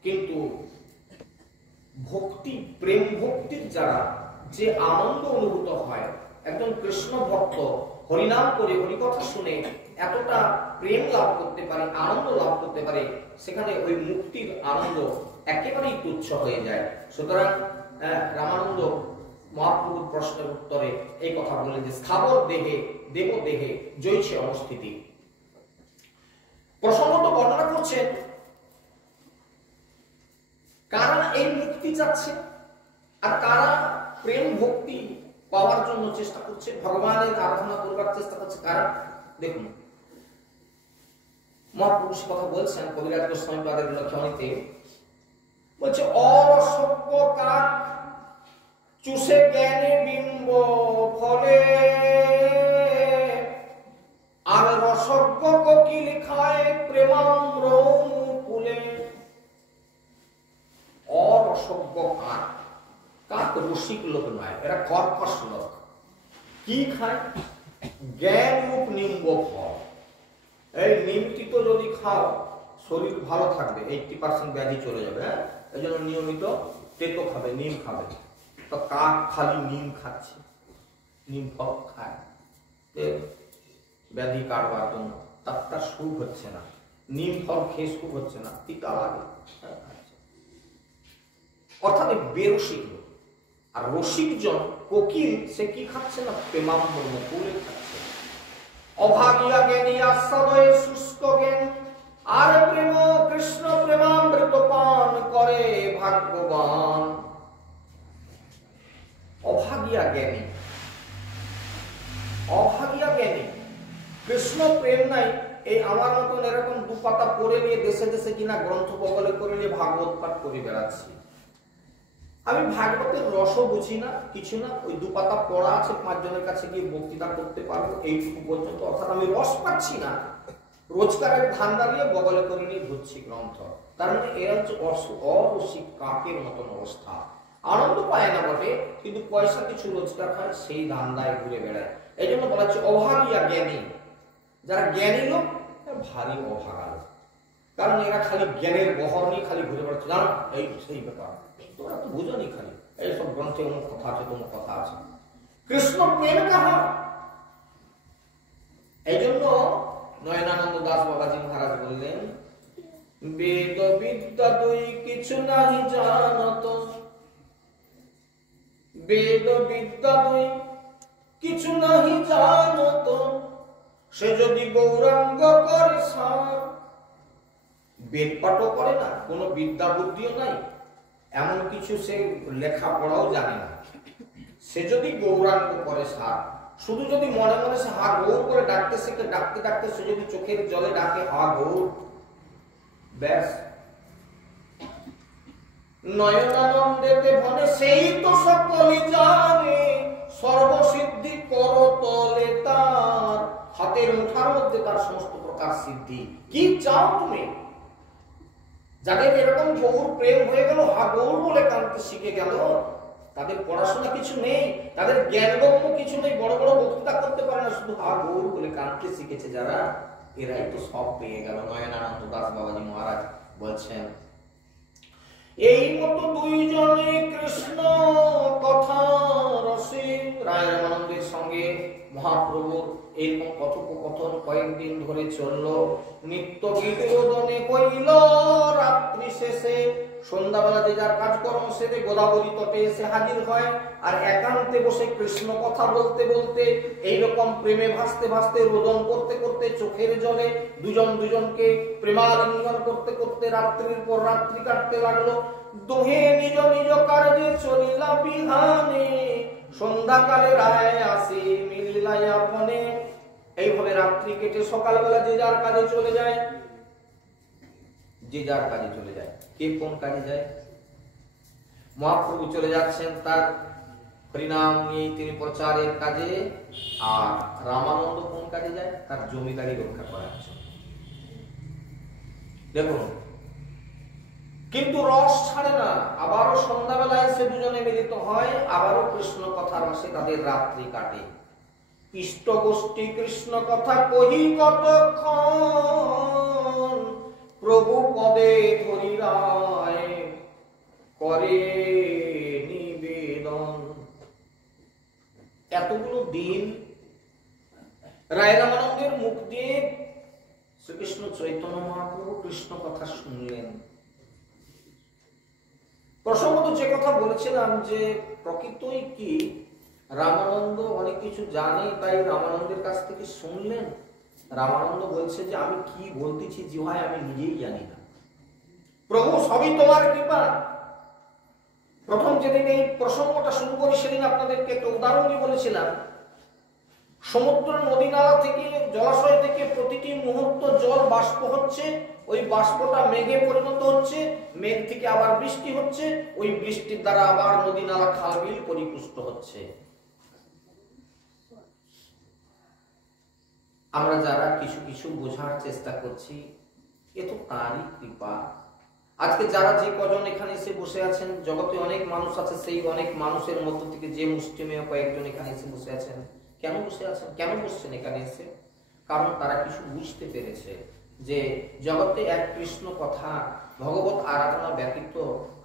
কিন্তু ভক্তি, প্রেম ভক্তির যারা যে আনন্দ অনুভূত হয়, একজন কৃষ্ণ ভক্ত হরিনাম করে হরিকথা শুনে এতটা প্রেম লাভ করতে পারে, আনন্দ লাভ করতে পারে, সেখানে ওই মুক্তির আনন্দ একেবারেই তুচ্ছ হয়ে যায়। সুতরাং রামানন্দ মহাপ্রভুর প্রশ্নের উত্তরে এই কথা বললেন যে স্থাবর দেহে দেব দেহে জয়ছে অবস্থিতি। প্রসঙ্গত বর্ণনা করছেন কারা এই মুক্তি চাচ্ছে আর কারা প্রেম ভক্তি পাওয়ার জন্য চেষ্টা করছে, ভগবানের আরাধনা করবার চেষ্টা করছে কারা। দেখুন মহাপুরুষ কথা বলছেন কবিরাজ গোস্বামী পাদের লক্ষণীতে, বলছে অরসজ্ঞ কাক চুষে জ্ঞানে বিম্ব ফলে, আর রসজ্ঞ কোকিল খায় প্রেমাম্র কুলে। অরসজ্ঞ কাক, কাক রসিক লোক নয়, এরা কর্কশ লোক। কি খায়? জ্ঞান রূপ নিম্ব ফল। এই নিমটি তো যদি খাও শরীর ভালো থাকবে, 80% ব্যাধি চলে যাবে। হ্যাঁ, এই জন্য নিয়মিত তেতো খাবে, নিম খাবে। তো কাক খালি নিম খাচ্ছে, নিম ফল খায় ব্যাধি কাটবার জন্য, তার সুখ হচ্ছে না, নিম ফল খেয়ে সুখ হচ্ছে না, তিতা লাগে। অর্থাৎ বেরসিক। আর রসিকজন কোকিল সে কি খাচ্ছে না? প্রেমাম্বর্ণ কুলে খাচ্ছে। অভাগিয়া জ্ঞানী আস্বাদয়ে শুষ্ক জ্ঞান, আর প্রেম কৃষ্ণ প্রেমামৃত পান করে ভাগ্যবান। অভাগিয়া জ্ঞানী, অভাগিয়া জ্ঞানী, কৃষ্ণ প্রেম নাই, এই আমার মতন এরকম দুপাতা পড়ে নিয়ে দেশে দেশে কিনা গ্রন্থ বগলে করে নিয়ে ভাগবত পাঠ করে বেড়াচ্ছি। আমি ভাগবতের রসও বুঝি না, কিছু না, ওই দুপাতা পড়া আছে, 5 জনের কাছে গিয়ে বক্তৃতা করতে পারবো এইটুকু পর্যন্ত। অর্থাৎ আমি রস পাচ্ছি না, রোজগারের ধান্দা নিয়ে বগলে করে নিয়ে ঘুরছি গ্রন্থ। তার মানে এরা হচ্ছে অরসিক কাকের মতন অবস্থা। আনন্দ পায় না বটে, কিন্তু পয়সা কিছু রোজগার হয়, সেই ধান্দায় ঘুরে বেড়ায়। এই জন্য বলা হচ্ছে অভাগিয়া জ্ঞানী। যারা জ্ঞানী লোক ভারী অভাগা লোক, কারণ এরা খালি জ্ঞানের বহর নিয়ে খালি ঘুরে বেড়াচ্ছে। জানো এই সেই ব্যাপার, তোমরা তো বুঝো নি, খালি এইসব গ্রন্থে অমুক কথা আছে তমুক কথা আছে। কৃষ্ণ প্রেম কাহা। এই জন্য নয়নানন্দ দাস বাবাজি মহারাজ বললেন, বেদ বিদ্যা দুই কিছু নাহি জানত, বেদ বিদ্যা দুই কিছু নাহি জানত, সে যদি গৌরাঙ্গ করে সার। বেদ পাঠও করে না, কোনো বিদ্যা বুদ্ধিও নাই, এমন কিছু সে লেখাপড়াও জানে না, সে যদি গৌরাঙ্গ করে সার। শুধু যদি মনে মনে সে হা গৌর করে ডাকতে শেখে, ডাকতে ডাকতে সে যদি চোখের জলে ডাকে হা গৌর, ব্যাস নয়নানন্দেতে বনে সেই তো সকলে জানে, সর্বসিদ্ধি করতলে তার। হাতের মুঠার মধ্যে তার সমস্ত প্রকার সিদ্ধি। কি চাও তুমি? যাদের এরকম গৌর প্রেম হয়ে গেল, হা গৌর বলে কাঁদতে শিখে গেল, তাদের পড়াশোনা কিছু নেই, তাদের জ্ঞানগম্য কিছু নেই, বড় বড় বক্তৃতা করতে পারে না, শুধু হা গৌর বলে কাঁদতে শিখেছে যারা, এরাই তো সব পেয়ে গেল। নয়নানন্দ দাস বাবাজি মহারাজ বলছেন, এই মতো দুইজনে কৃষ্ণ কথা রসিক। রায় রামানন্দের সঙ্গে মহাপ্রভুর এইরকম কথোপকথন কয়েকদিন ধরে চলল। নিত্য গীত রোদনে কইল রাত্রি শেষে, সন্ধ্যাবেলা যে যার কাজকর্ম সেরে গোদাবরী তটে এসে হাজির হয়, আর একান্তে বসে কৃষ্ণ কথা বলতে বলতে এইরকম প্রেমে ভাসতে ভাসতে, রোদন করতে করতে, চোখের জলে দুজন দুজনকে প্রেমালিঙ্গন করতে করতে রাত্রির পর রাত্রি কাটতে লাগলো। দোহে নিজ নিজ কার্যে চলিলা বিহানে, সন্ধ্যাকালে রায় আসি মিলিলাই আপনে। এইভাবে রাত্রি কেটে সকালবেলা যে যার কাজে চলে যায়, যে যার কাজে চলে যায়। কে কোন কাজে যায়? মহাপ্রভু চলে যাচ্ছেন তার হরিনাম নিয়ে তিনি প্রচারের কাজে, আর রামানন্দ কোন কাজে যায়? তার জমিদারি রক্ষা করার জন্য। দেখুন, কিন্তু রস ছাড়ে না। আবারও সন্ধ্যাবেলায় সে দুজনে মিলিত হয়, আবারও কৃষ্ণ কথার রসে তাদের রাত্রি কাটে। ইষ্ট গোষ্ঠী কৃষ্ণ কথা কহি কতক্ষণ, প্রভু পদে ধরি রায়। করে নিবেদন। এতগুলো দিন রায় রামানন্দের মুখ দিয়ে শ্রীকৃষ্ণ চৈতন্য মহাপ্রভু কৃষ্ণ কথা শুনলেন। প্রসঙ্গত যে কথা বলেছিলাম যে প্রকৃতই কি রামানন্দ অনেক কিছু জানে, তাই রামানন্দের কাছ থেকে শুনলেন। রামানন্দ বলছে যে আমি কি বলতেছি জিহ্বায় আমি নিজেই জানি না, প্রভু সবই তোমার কৃপা। প্রথম যেদিন এই প্রসঙ্গটা শুরু করি সেদিন আপনাদেরকে একটা উদাহরণ দিয়ে বলেছিলাম, সমুদ্র নদী নালা থেকে জলাশয় থেকে প্রতিটি মুহূর্ত জল বাষ্প হচ্ছে, ওই বাষ্পটা মেঘে পরিণত হচ্ছে, মেঘ থেকে আবার বৃষ্টি হচ্ছে, ওই বৃষ্টির দ্বারা আবার নদী নালা খাল বিল পরিপুষ্ট হচ্ছে। আমরা যারা কিছু কিছু বোঝার চেষ্টা করছি, এ তো তারই কৃপা। আজকে যারা যে কজন এখানে এসে বসে আছেন, জগতে অনেক মানুষ আছে, সেই অনেক মানুষের মধ্য থেকে যে মুষ্টিমেয় কয়েকজন এখানে এসে বসে আছেন। কেন বসে আছেন, কেন বসছেন এখানে এসে? কারণ তারা কিছু বুঝতে পেরেছে যে জগতে এক কৃষ্ণ কথা, ভগবত আরাধনা ব্যতীত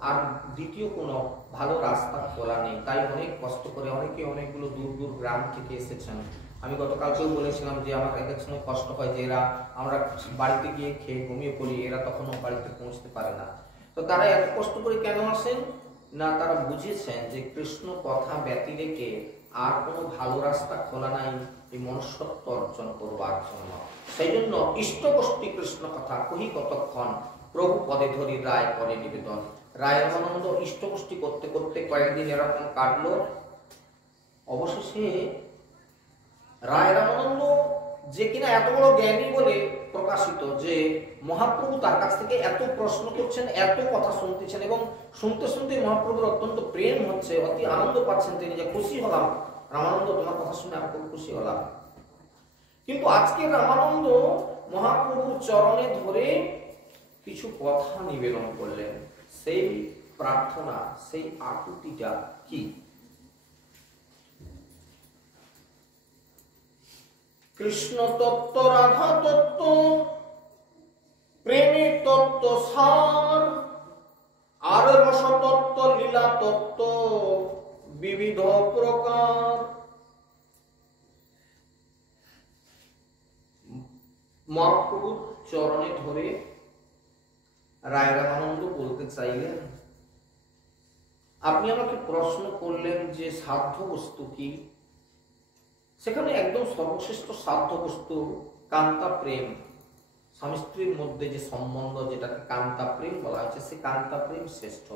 আর দ্বিতীয় কোনো ভালো রাস্তা খোলা নেই। তাই অনেক কষ্ট করে অনেকে অনেকগুলো দূর দূর গ্রাম থেকে এসেছেন। আমি গতকালকেও বলেছিলাম যে আমার এক সময় কষ্ট হয় যে এরা, আমরা বাড়িতে গিয়ে খেয়ে ঘুমিয়ে পড়ি, এরা তখনও বাড়িতে পৌঁছতে পারে না। তো তারা এত কষ্ট করে কেন আসেন না? তারা বুঝেছেন যে কৃষ্ণ কথা ব্যতি রেখে আর কোনো ভালো রাস্তা খোলা নাই এই মনুষ্যত্ব অর্জন করবার জন্য। সেই জন্য ইষ্টগোষ্ঠী কৃষ্ণ কথা কহি কতক্ষণ, প্রভু পদে ধরি রায় করে নিবেদন। রায় রামানন্দ ইষ্টগোষ্ঠী করতে করতে কয়েকদিন এরকম কাটলো। অবশেষে রায় রামানন্দ, যে কিনা এত বড় জ্ঞানী বলে প্রকাশিত, যে মহাপ্রভু তার কাছ থেকে এত প্রশ্ন করছেন, এত কথা শুনতেছেন, এবং শুনতে শুনতে মহাপ্রভুর অত্যন্ত প্রেম হচ্ছে, অতি আনন্দ পাচ্ছেন তিনি, যে খুশি হলাম রামানন্দ, তোমার কথা শুনে আমি খুব খুশি হলাম। কিন্তু আজকে রামানন্দ মহাপ্রভুর চরণে ধরে কিছু কথা নিবেদন করলেন। সেই প্রার্থনা, সেই আকুতিটা কি? কৃষ্ণ তত্ত্ব, রাধা তত্ত্ব, প্রেমের তত্ত্ব সার, আর রস তত্ত্ব, লীলা তত্ত্ব বিবিধ প্রকার। মহাপ্রভুর চরণে ধরে রায় রামানন্দ বলতে চাইলেন, আপনি আমাকে প্রশ্ন করলেন যে সাধ্য বস্তু কি? সেখানে একদম সর্বশ্রেষ্ঠ সাধ্য বস্তু কান্তা প্রেম। স্বামী স্ত্রীর মধ্যে যে সম্বন্ধ, যেটাকে কান্তা প্রেম বলা হয়েছে, সে কান্তা প্রেম শ্রেষ্ঠ।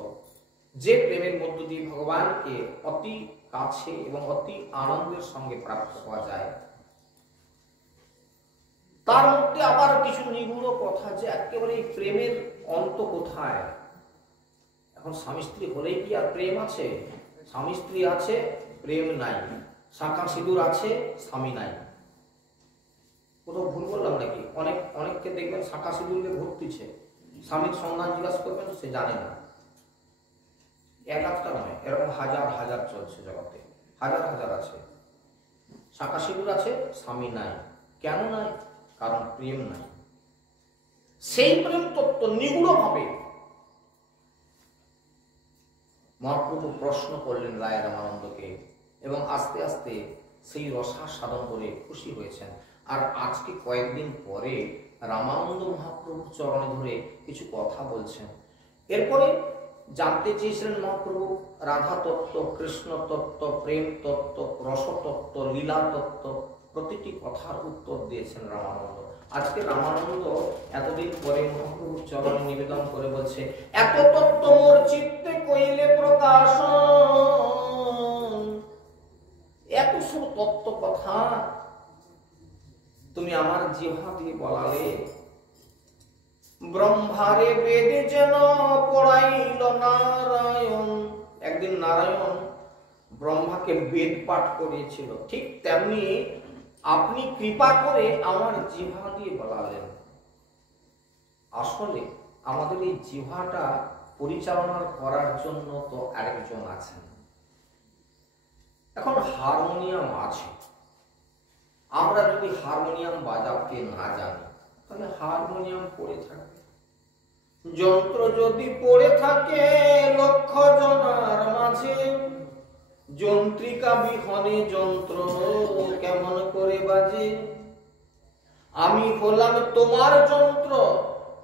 যে প্রেমের মধ্য দিয়ে ভগবানকে অতি কাছে এবং অতি আনন্দের সঙ্গে প্রাপ্ত হওয়া যায়। তার মধ্যে আবার কিছু নিগূঢ় কথা, যে একেবারে এই প্রেমের অন্ত কোথায়? এখন স্বামী স্ত্রী হলেই কি আর প্রেম আছে? স্বামী স্ত্রী আছে, প্রেম নাই। শাঁখা সিঁদুর আছে, স্বামী নাই। কোথাও ভুল বললাম নাকি? অনেককে দেখবেন শাঁখা সিঁদুরকে ঘুরতেছে, স্বামীর সন্ধান জিজ্ঞাসা করবেন, সে জানে না। এক আধটা নয়, এরকম হাজার হাজার চলছে জগতে, হাজার হাজার আছে। শাঁখা সিঁদুর আছে, স্বামী নাই। কেন নাই? কারণ প্রেম নাই। সেই প্রেম তত্ত্ব নিগূঢ় ভাবে মহাপ্রভু প্রশ্ন করলেন রায় রামানন্দকে, এবং আস্তে আস্তে সেই রসার সাধন করে খুশি হয়েছেন। আর আজকে কয়েকদিন পরে রামানন্দ মহাপ্রভুর চরণে ধরে কিছু কথা বলছেন। এরপরে জানতে চেয়েছিলেন মহাপ্রভু রাধা তত্ত্ব, কৃষ্ণ তত্ত্ব, প্রেম তত্ত্ব, রসতত্ত্ব, লীলা তত্ত্ব, প্রতিটি কথার উত্তর দিয়েছেন রামানন্দ। আজকে রামানন্দ এতদিন পরে মহাপ্রভুর চরণে নিবেদন করে বলছে, এত তত্ত্ব মোর চিত্তে কইলে প্রকাশন, এত সব তত্ত্ব কথা তুমি আমার জিহ্বা দিয়ে বলালে। ব্রহ্মারে বেদে যেন পড়াইল নারায়ণ। একদিন নারায়ণ ব্রহ্মাকে বেদ পাঠ করিয়েছিল, ঠিক তেমনি আপনি কৃপা করে আমার জিহ্বা দিয়ে বলালেন। আসলে আমাদের এই জিহ্বাটা পরিচালনা করার জন্য তো আরেকজন আছেন। এখন হারমোনিয়াম আছে, আমরা যদি হারমোনিয়াম বাজাতে না জানি তাহলে হারমোনিয়াম পড়ে থাকবে। যন্ত্র যদি পড়ে থাকে লক্ষ জনার মাঝে, যন্ত্রিকা বিহনে যন্ত্র কেমন করে বাজে। আমি হলাম তোমার যন্ত্র,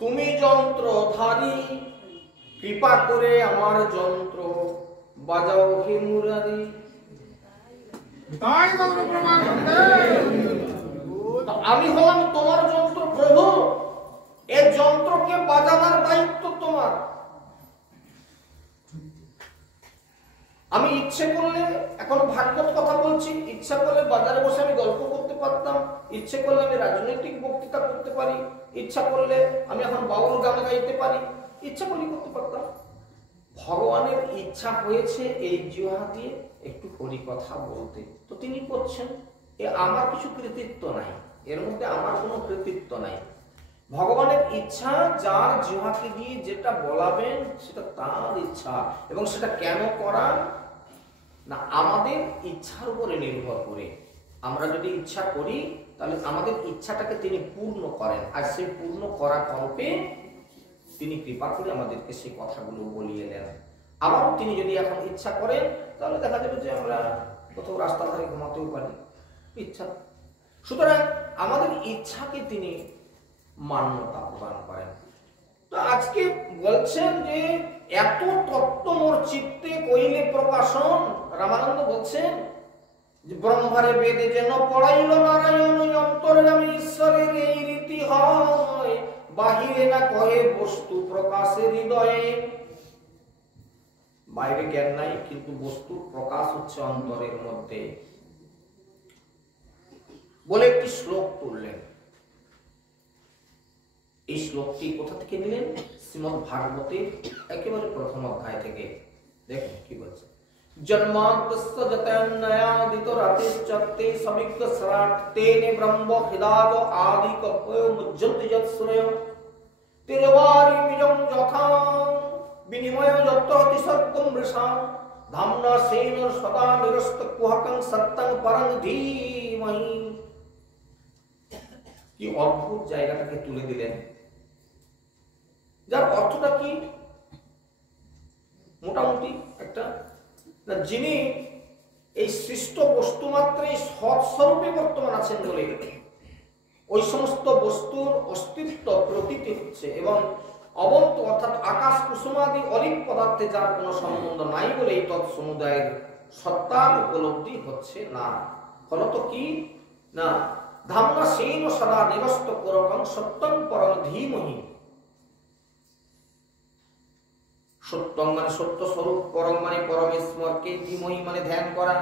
তুমি যন্ত্রধারী, কৃপা করে আমার যন্ত্র বাজাও হে মুরারি। আমি হলাম তোমার যন্ত্র প্রভু, এই যন্ত্রকে বাজানোর দায়িত্ব তোমার। আমি ইচ্ছে করলে, এখন ভাগবত কথা বলছি, ইচ্ছা করলে বাজারে বসে আমি গল্প করতে পারতাম, ইচ্ছে করলে আমি রাজনৈতিক বক্তৃতা করতে পারি, ইচ্ছা করলে আমি এখন বাউল গান গাইতে পারি, ইচ্ছা করলে করতে পারতাম। ভগবানের ইচ্ছা হয়েছে এই জিহ্বা দিয়ে একটু হরি কথা বলতে, তো তিনি করছেন। আমার কিছু কৃতিত্ব নাই, এর মধ্যে আমার কোনো কৃতিত্ব নাই। ভগবানের ইচ্ছা, যার জিহ্বাকে দিয়ে যেটা বলাবেন সেটা তার ইচ্ছা, এবং সেটা কেন করা না আমাদের ইচ্ছার উপরে নির্ভর করে। আমরা যদি ইচ্ছা করি তাহলে আমাদের ইচ্ছাটাকে তিনি পূর্ণ করেন, আর সেই পূর্ণ করা কল্পে তিনি কৃপা করে আমাদেরকে সেই কথাগুলো বলিয়ে দেন। আবারও তিনি যদি এখন ইচ্ছা করেন তাহলে দেখা যাবে যে আমরা কোথাও রাস্তার ধারে ঘুমাতেও পারি, ইচ্ছা। সুতরাং আমাদের ইচ্ছাকে তিনি মান্যতা প্রদান করেন। তো আজকে বলছেন যে এত তত্ত্ব মোর চিত্তে কইলে প্রকাশন। রামানন্দ বলছেন যে ব্রহ্মারে বেদে যেন পড়াইল নারায়ণ, অন্তরে আমি ঈশ্বরের এই রীতি হয়, বাহিরে না কহে বস্তু প্রকাশে হৃদয়ে। বাইরে জ্ঞান নাই, কিন্তু বস্তুর প্রকাশ হচ্ছে অন্তরের মধ্যে বলে একটি শ্লোক তুললেন। এই শ্লোকটি কোথা থেকে নিলেন? শ্রীমদ্ ভাগবতের একেবারে প্রথম অধ্যায় থেকে। দেখুন কি বলছে। জন্মান্তস্য যতন্নয়াদিতরাতিশ্চত্তে সবিজ্ঞ সরাট তেনে ব্রহ্ম হৃদাদ আদি কপয় মুজ্জন্তি যৎশ্রয় তিরবারি মিজং যথা বিনিময় যত্রতি সর্বম মৃষা ধাম্না সেন সদা নিরস্ত কুহকং সত্যং পরং ধীমহি। কি অদ্ভুত জায়গাটাকে তুলে দিলেন, যার অর্থটা কি মোটামুটি একটা, যিনি এই সৃষ্ট বস্তু মাত্রই সৎস্বরূপে বর্তমান আছেন বলে ওই সমস্ত বস্তুর অস্তিত্ব প্রতীতি হচ্ছে, এবং অবন্ত অর্থাৎ আকাশ কুসুমাদি অলিক পদার্থে যার কোনো সম্বন্ধ নাই বলে এই তৎসমুদায়ের সত্তার উপলব্ধি হচ্ছে না। ফলত কি না, ধামনা সেইন সদা নিরস্ত করকং সত্যং পরম ধীমহি। সত্যং মানে সত্য স্বরূপ, পরম মানে পরমেশ্বরকে, ধীমহি মানে ধ্যান করা।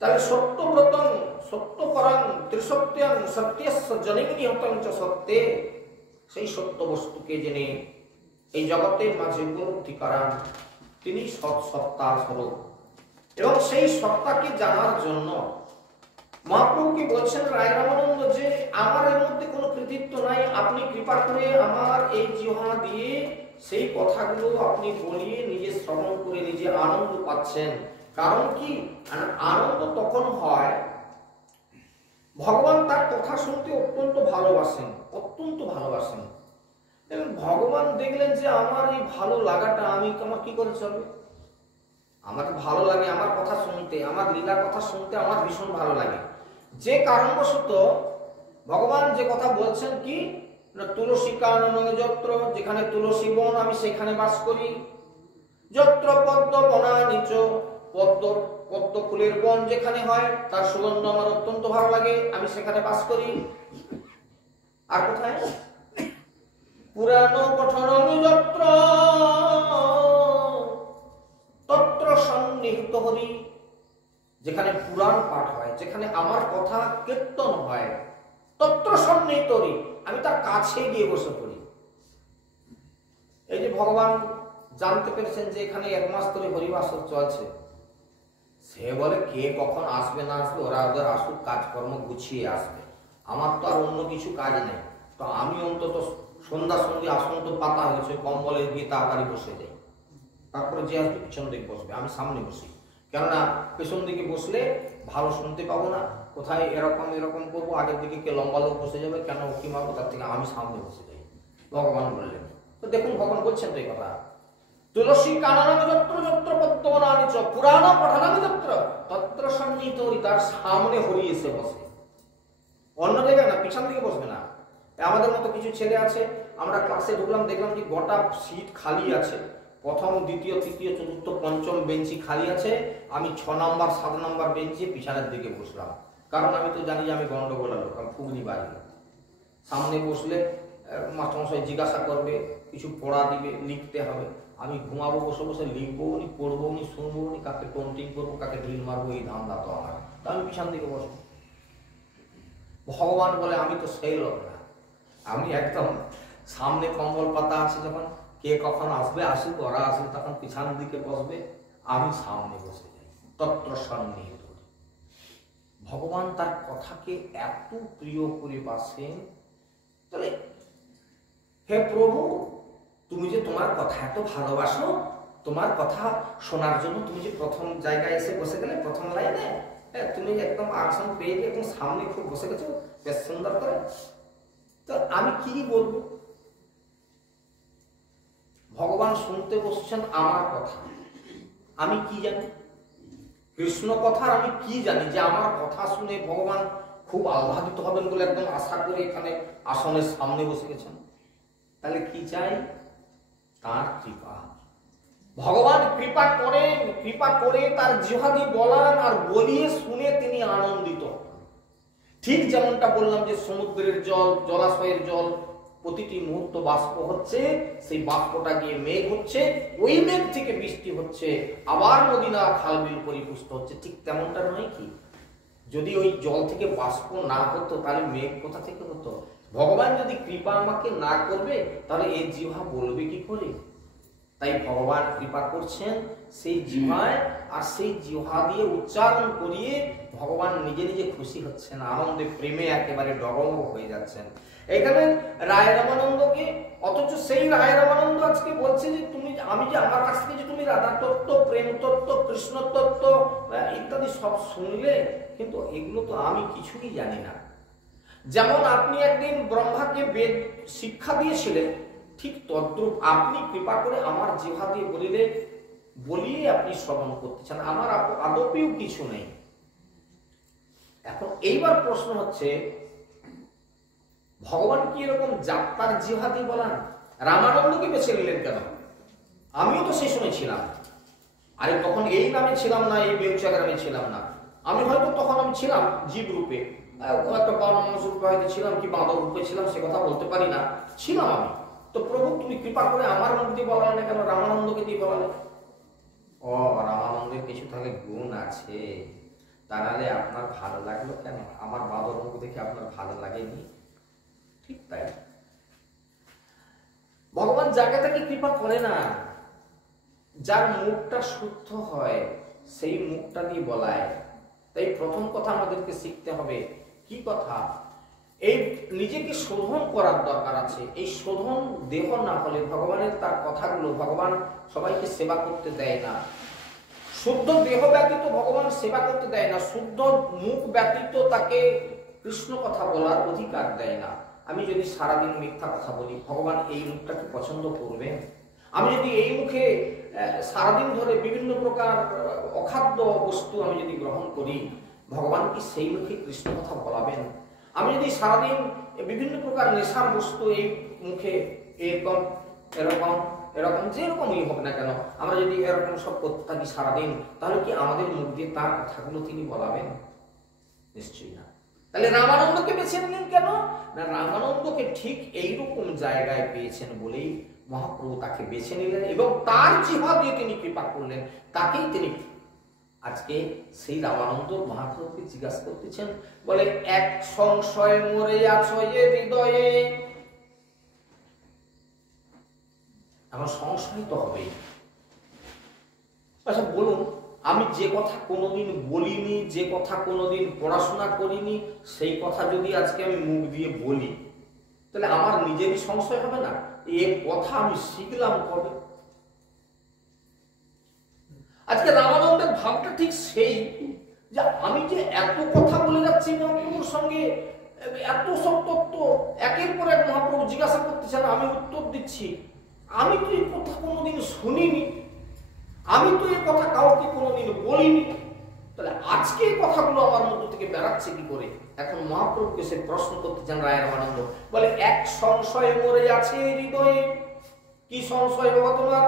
তাহলে সত্যব্রতং সত্যপরং ত্রিসত্যং সত্যস্য জনৈক নিহতং চ সত্যে, সেই সত্য বস্তুকে জেনে এই জগতের মাঝে উপলব্ধি করান, তিনি সত্তার স্বরূপ। এবং সেই সত্তাকে জানার জন্য মহাপ্রভু কি বলছেন রায় রামানন্দ যে আমার এর মধ্যে কোনো কৃতিত্ব নাই, আপনি কৃপা করে আমার এই জিহ্বা দিয়ে সেই কথাগুলো আপনি বলিয়ে নিজে শ্রবণ করে নিজে আনন্দ পাচ্ছেন। কারণ কি, আনন্দ তখন হয় ভগবান তার কথা শুনতে অত্যন্ত ভালোবাসেন, অত্যন্ত ভালোবাসেন। এবং ভগবান দেখলেন যে আমার এই ভালো লাগাটা আমার কি করে চলবে, আমার ভালো লাগে আমার কথা শুনতে, আমার লীলা কথা শুনতে আমার ভীষণ ভালো লাগে। যে কারণবশত ভগবান যে কথা বলছেন কি না, তুলসী কানন যত্র, যেখানে তুলসী বন আমি সেখানে বাস করি, যত্র পদ্ম বনা নিচ, পদ্ম ফুলের বন যেখানে হয় তার সুগন্ধ আমার অত্যন্ত ভালো লাগে, আমি সেখানে বাস করি। আর কোথায়? পুরাণ পঠন যত্র তত্র সন্নিহিত হরি, যেখানে পুরাণ পাঠ হয়, যেখানে আমার কথা কীর্তন হয়, তত্র সন্নিহিত হরি, আমি তার কাছে গিয়ে বসে পড়ি। এই যে ভগবান জানতে পেরেছেন যে এখানে 1 মাস ধরে হরিবাসর চলছে, সে বলে কে কখন আসবে না আসবে, ওরা ওদের আসুক, কাজকর্ম গুছিয়ে আসবে, আমার তো আর অন্য কিছু কাজ নেই। তো আমি অন্তত সন্ধ্যা আসন তো পাতা হয়েছে, কম্বলে গিয়ে তাড়াতাড়ি বসে যাই, তারপরে যে আসবে পিছন দিকে বসবে, আমি সামনে বসি, কেননা পেছন দিকে বসলে ভালো শুনতে পাবো না, কোথায় এরকম করবো, আগের দিকে কে লম্বা লোক বসে যাবে, কেন কি মারবো, তার থেকে আমি সামনে বসে যাই। ভগবান বললেন। তো দেখুন ভগবান বলছেন তো এই কথা, তুলসী কাননামি যত্র যত্র পদ্মবনানি চ পুরাণ পঠনামি যত্র তত্র সন্নিহিত হরি, তার সামনে হরি এসে বসে, অন্য জায়গায় না, পিছন দিকে বসবে না। আমাদের মতো কিছু ছেলে আছে, আমরা ক্লাসে ঢুকলাম, দেখলাম যে গোটা সিট খালি আছে, প্রথম দ্বিতীয় তৃতীয় চতুর্থ পঞ্চম বেঞ্চি খালি আছে, আমি 6 নম্বর 7 নম্বর বেঞ্চে পিছনের দিকে বসলাম, কারণ আমি তো জানি যে আমি গন্ডগোলা লোক, আমি ফুগলি বাড়ি। সামনে বসলে মাস্টারমশাই জিজ্ঞাসা করবে, কিছু পড়া দিবে, লিখতে হবে, আমি ঘুমাবো, বসে বসে লিখবো নি, পড়বো নি, শুনবো নি, কাকে টোনটিং করবো, কাকে ঢিল মারবো, এই ধান্দা তো আমার, তো আমি পিছন দিকে বসবো। ভগবান বলে আমি তো সেই লোক না, আমি একদম সামনে কম্বল পাতা আছে, যখন কে কখন আসবে আসুক, ওরা আসবে তখন পিছন দিকে বসবে, আমি সামনে বসে যাই, তত্র সন্নিহিত। ভগবান তার কথাকে এত প্রিয় করে বাসেন। তাহলে হে প্রভু, তুমি যে তোমার কথা এত ভালোবাসো, তোমার কথা শোনার জন্য তুমি যে প্রথম জায়গায় এসে বসে গেলে, প্রথম লাইনে তুমি একদম আসন পেয়ে গিয়ে একদম সামনে খুব বসে গেছো, বেশ সুন্দর করে, তো আমি কি বলবো? ভগবান শুনতে বসছেন আমার কথা, আমি কি জানি কৃষ্ণ কথার, আমি কি জানি যে আমার কথা শুনে ভগবান খুব আহ্লাদিত হবেন বলে একদম আশা করে এখানে আসনের সামনে বসে গেছেন। তাহলে কি চাই? তার কৃপা। ভগবান কৃপা করেন, কৃপা করে তার জিহ্বা দিয়ে বলান, আর বলিয়ে শুনে তিনি আনন্দিত। ঠিক যেমনটা বললাম যে সমুদ্রের জল, জলাশয়ের জল প্রতিটি মুহূর্ত বাষ্প হচ্ছে, সেই বাষ্পটা গিয়ে মেঘ হচ্ছে, ওই মেঘ থেকে বৃষ্টি হচ্ছে, আবার নদী নালা খাল বিল পরিপুষ্ট হচ্ছে, ঠিক তেমনটা নয় কি? যদি ওই জল থেকে বাষ্প না হতো তাহলে মেঘ কোথা থেকে হতো? ভগবান যদি কৃপা আমাকে না করবে তাহলে এই জিহ্বা বলবে কি করে? তাই ভগবান কৃপা করছেন সেই জিহ্বায়, আর সেই জিহ্বা দিয়ে উচ্চারণ করিয়ে ভগবান নিজে নিজে খুশি হচ্ছেন, আনন্দে প্রেমে একেবারে ডগমগ হয়ে যাচ্ছেন। এখানে রায় রামানন্দকে, অথচ সেই রায় রামানন্দ আজকে বলছে যে তুমি, আমি যে আমার কাছ থেকে যে তুমি রাধা তত্ত্ব, প্রেম তত্ত্ব, কৃষ্ণ তত্ত্ব ইত্যাদি সব শুনলে, কিন্তু এগুলো তো আমি কিছুই জানি না। যেমন আপনি একদিন ব্রহ্মাকে বেদ শিক্ষা দিয়েছিলেন, ঠিক তদ্রূপ আপনি কৃপা করে আমার জিহ্বা দিয়ে বলিয়ে আপনি শ্রবণ করতেছেন, আমার আদপেও কিছু নেই। এখন এইবার প্রশ্ন হচ্ছে, ভগবান কি এরকম যাত্রার জিহ্বা দিয়ে বলান? রামানন্দকে বেছে নিলেন কেন? আমিও তো সেই সময় ছিলাম, আরে তখন এই নামে ছিলাম না, এই বেউচা গ্রামে ছিলাম না, আমি হয়তো তখন আমি ছিলাম জীব রূপে, একটা মানুষ রূপে হয়তো ছিলাম, কি বাঁদর রূপে ছিলাম সে কথা বলতে পারি না, ছিলাম আমি। তো প্রভু তুমি কৃপা করে আমার মুখ দিয়ে বলালে না কেন, রামানন্দকে দিয়ে বলালে? ও, রামানন্দের কিছু তাহলে গুণ আছে, তাহলে আপনার ভালো লাগলো কেন? আমার বাঁদর মুখ দেখে আপনার ভালো লাগেনি? ঠিক তাই, ভগবান যাকে তাকে কৃপা করে না, যার মুখটা শুদ্ধ হয় সেই মুখটা দিয়ে বলায়। তাই প্রথম কথা আমাদেরকে শিখতে হবে, কি কথা? এই নিজেকে শোধন করার দরকার আছে। এই শোধন দেহ না হলে ভগবানের তার কথাগুলো, ভগবান সবাইকে সেবা করতে দেয় না। শুদ্ধ দেহ ব্যতীত ভগবান সেবা করতে দেয় না, শুদ্ধ মুখ ব্যতীত তাকে কৃষ্ণ কথা বলার অধিকার দেয় না। আমি যদি সারাদিন মিথ্যা কথা বলি, ভগবান এই মুখটাকে পছন্দ করবেন? আমি যদি এই মুখে সারাদিন ধরে বিভিন্ন প্রকার অখাদ্য বস্তু আমি যদি গ্রহণ করি, ভগবান কি সেই মুখে কৃষ্ণ কথা বলাবেন? আমি যদি সারাদিন বিভিন্ন প্রকার নেশার বস্তু এই মুখে এরকম এরকম এরকম যেরকমই হোক না কেন, আমরা যদি এরকম সব করতে থাকি সারাদিন, তাহলে কি আমাদের মুখ দিয়ে তার কথাগুলো তিনি বলাবেন? নিশ্চয়ই না। তাহলে রামানন্দকে বেছে নিলেন কেন? না, রামানন্দকে ঠিক এইরকম জায়গায় পেয়েছেন বলেই মহাপ্রভু তাকে বেছে নিলেন এবং তার জিহ্বা দিয়ে তিনি কৃপা করলেন, তাকেই তিনি আজকে সেই রামানন্দ মহাপ্রভুকে জিজ্ঞাসা করতেছেন, বলে এক সংশয় মরে আছো এ হৃদয়ে। আমার সংশয় তো হবেই। আচ্ছা বলুন, আমি যে কথা কোনোদিন বলিনি, যে কথা কোনোদিন পড়াশোনা করিনি, সেই কথা যদি আজকে আমি মুখ দিয়ে বলি, তাহলে আমার নিজেরই সংশয় হবে না? এ কথা আমি শিখলাম কবে? আজকে রামানন্দের ভাবটা ঠিক সেই, যে আমি যে এত কথা বলে যাচ্ছি মহাপ্রভুর সঙ্গে, এত সব তত্ত্ব একের পর এক মহাপ্রভু জিজ্ঞাসা করতেছেন, আমি উত্তর দিচ্ছি। আমি তো এই কথা কোনোদিন শুনিনি, আমি তো এই কথা কাউকে কোনোদিন বলিনি, তাহলে আজকে এই কথাগুলো আমার মধ্য থেকে বেড়াচ্ছে কি করে? এখন মহাপ্রভুকে সে প্রশ্ন করতেছেন রায় রামানন্দ, বলে এক সংশয় মরে আছে হৃদয়ে। কি সংশয় বাবা তোমার?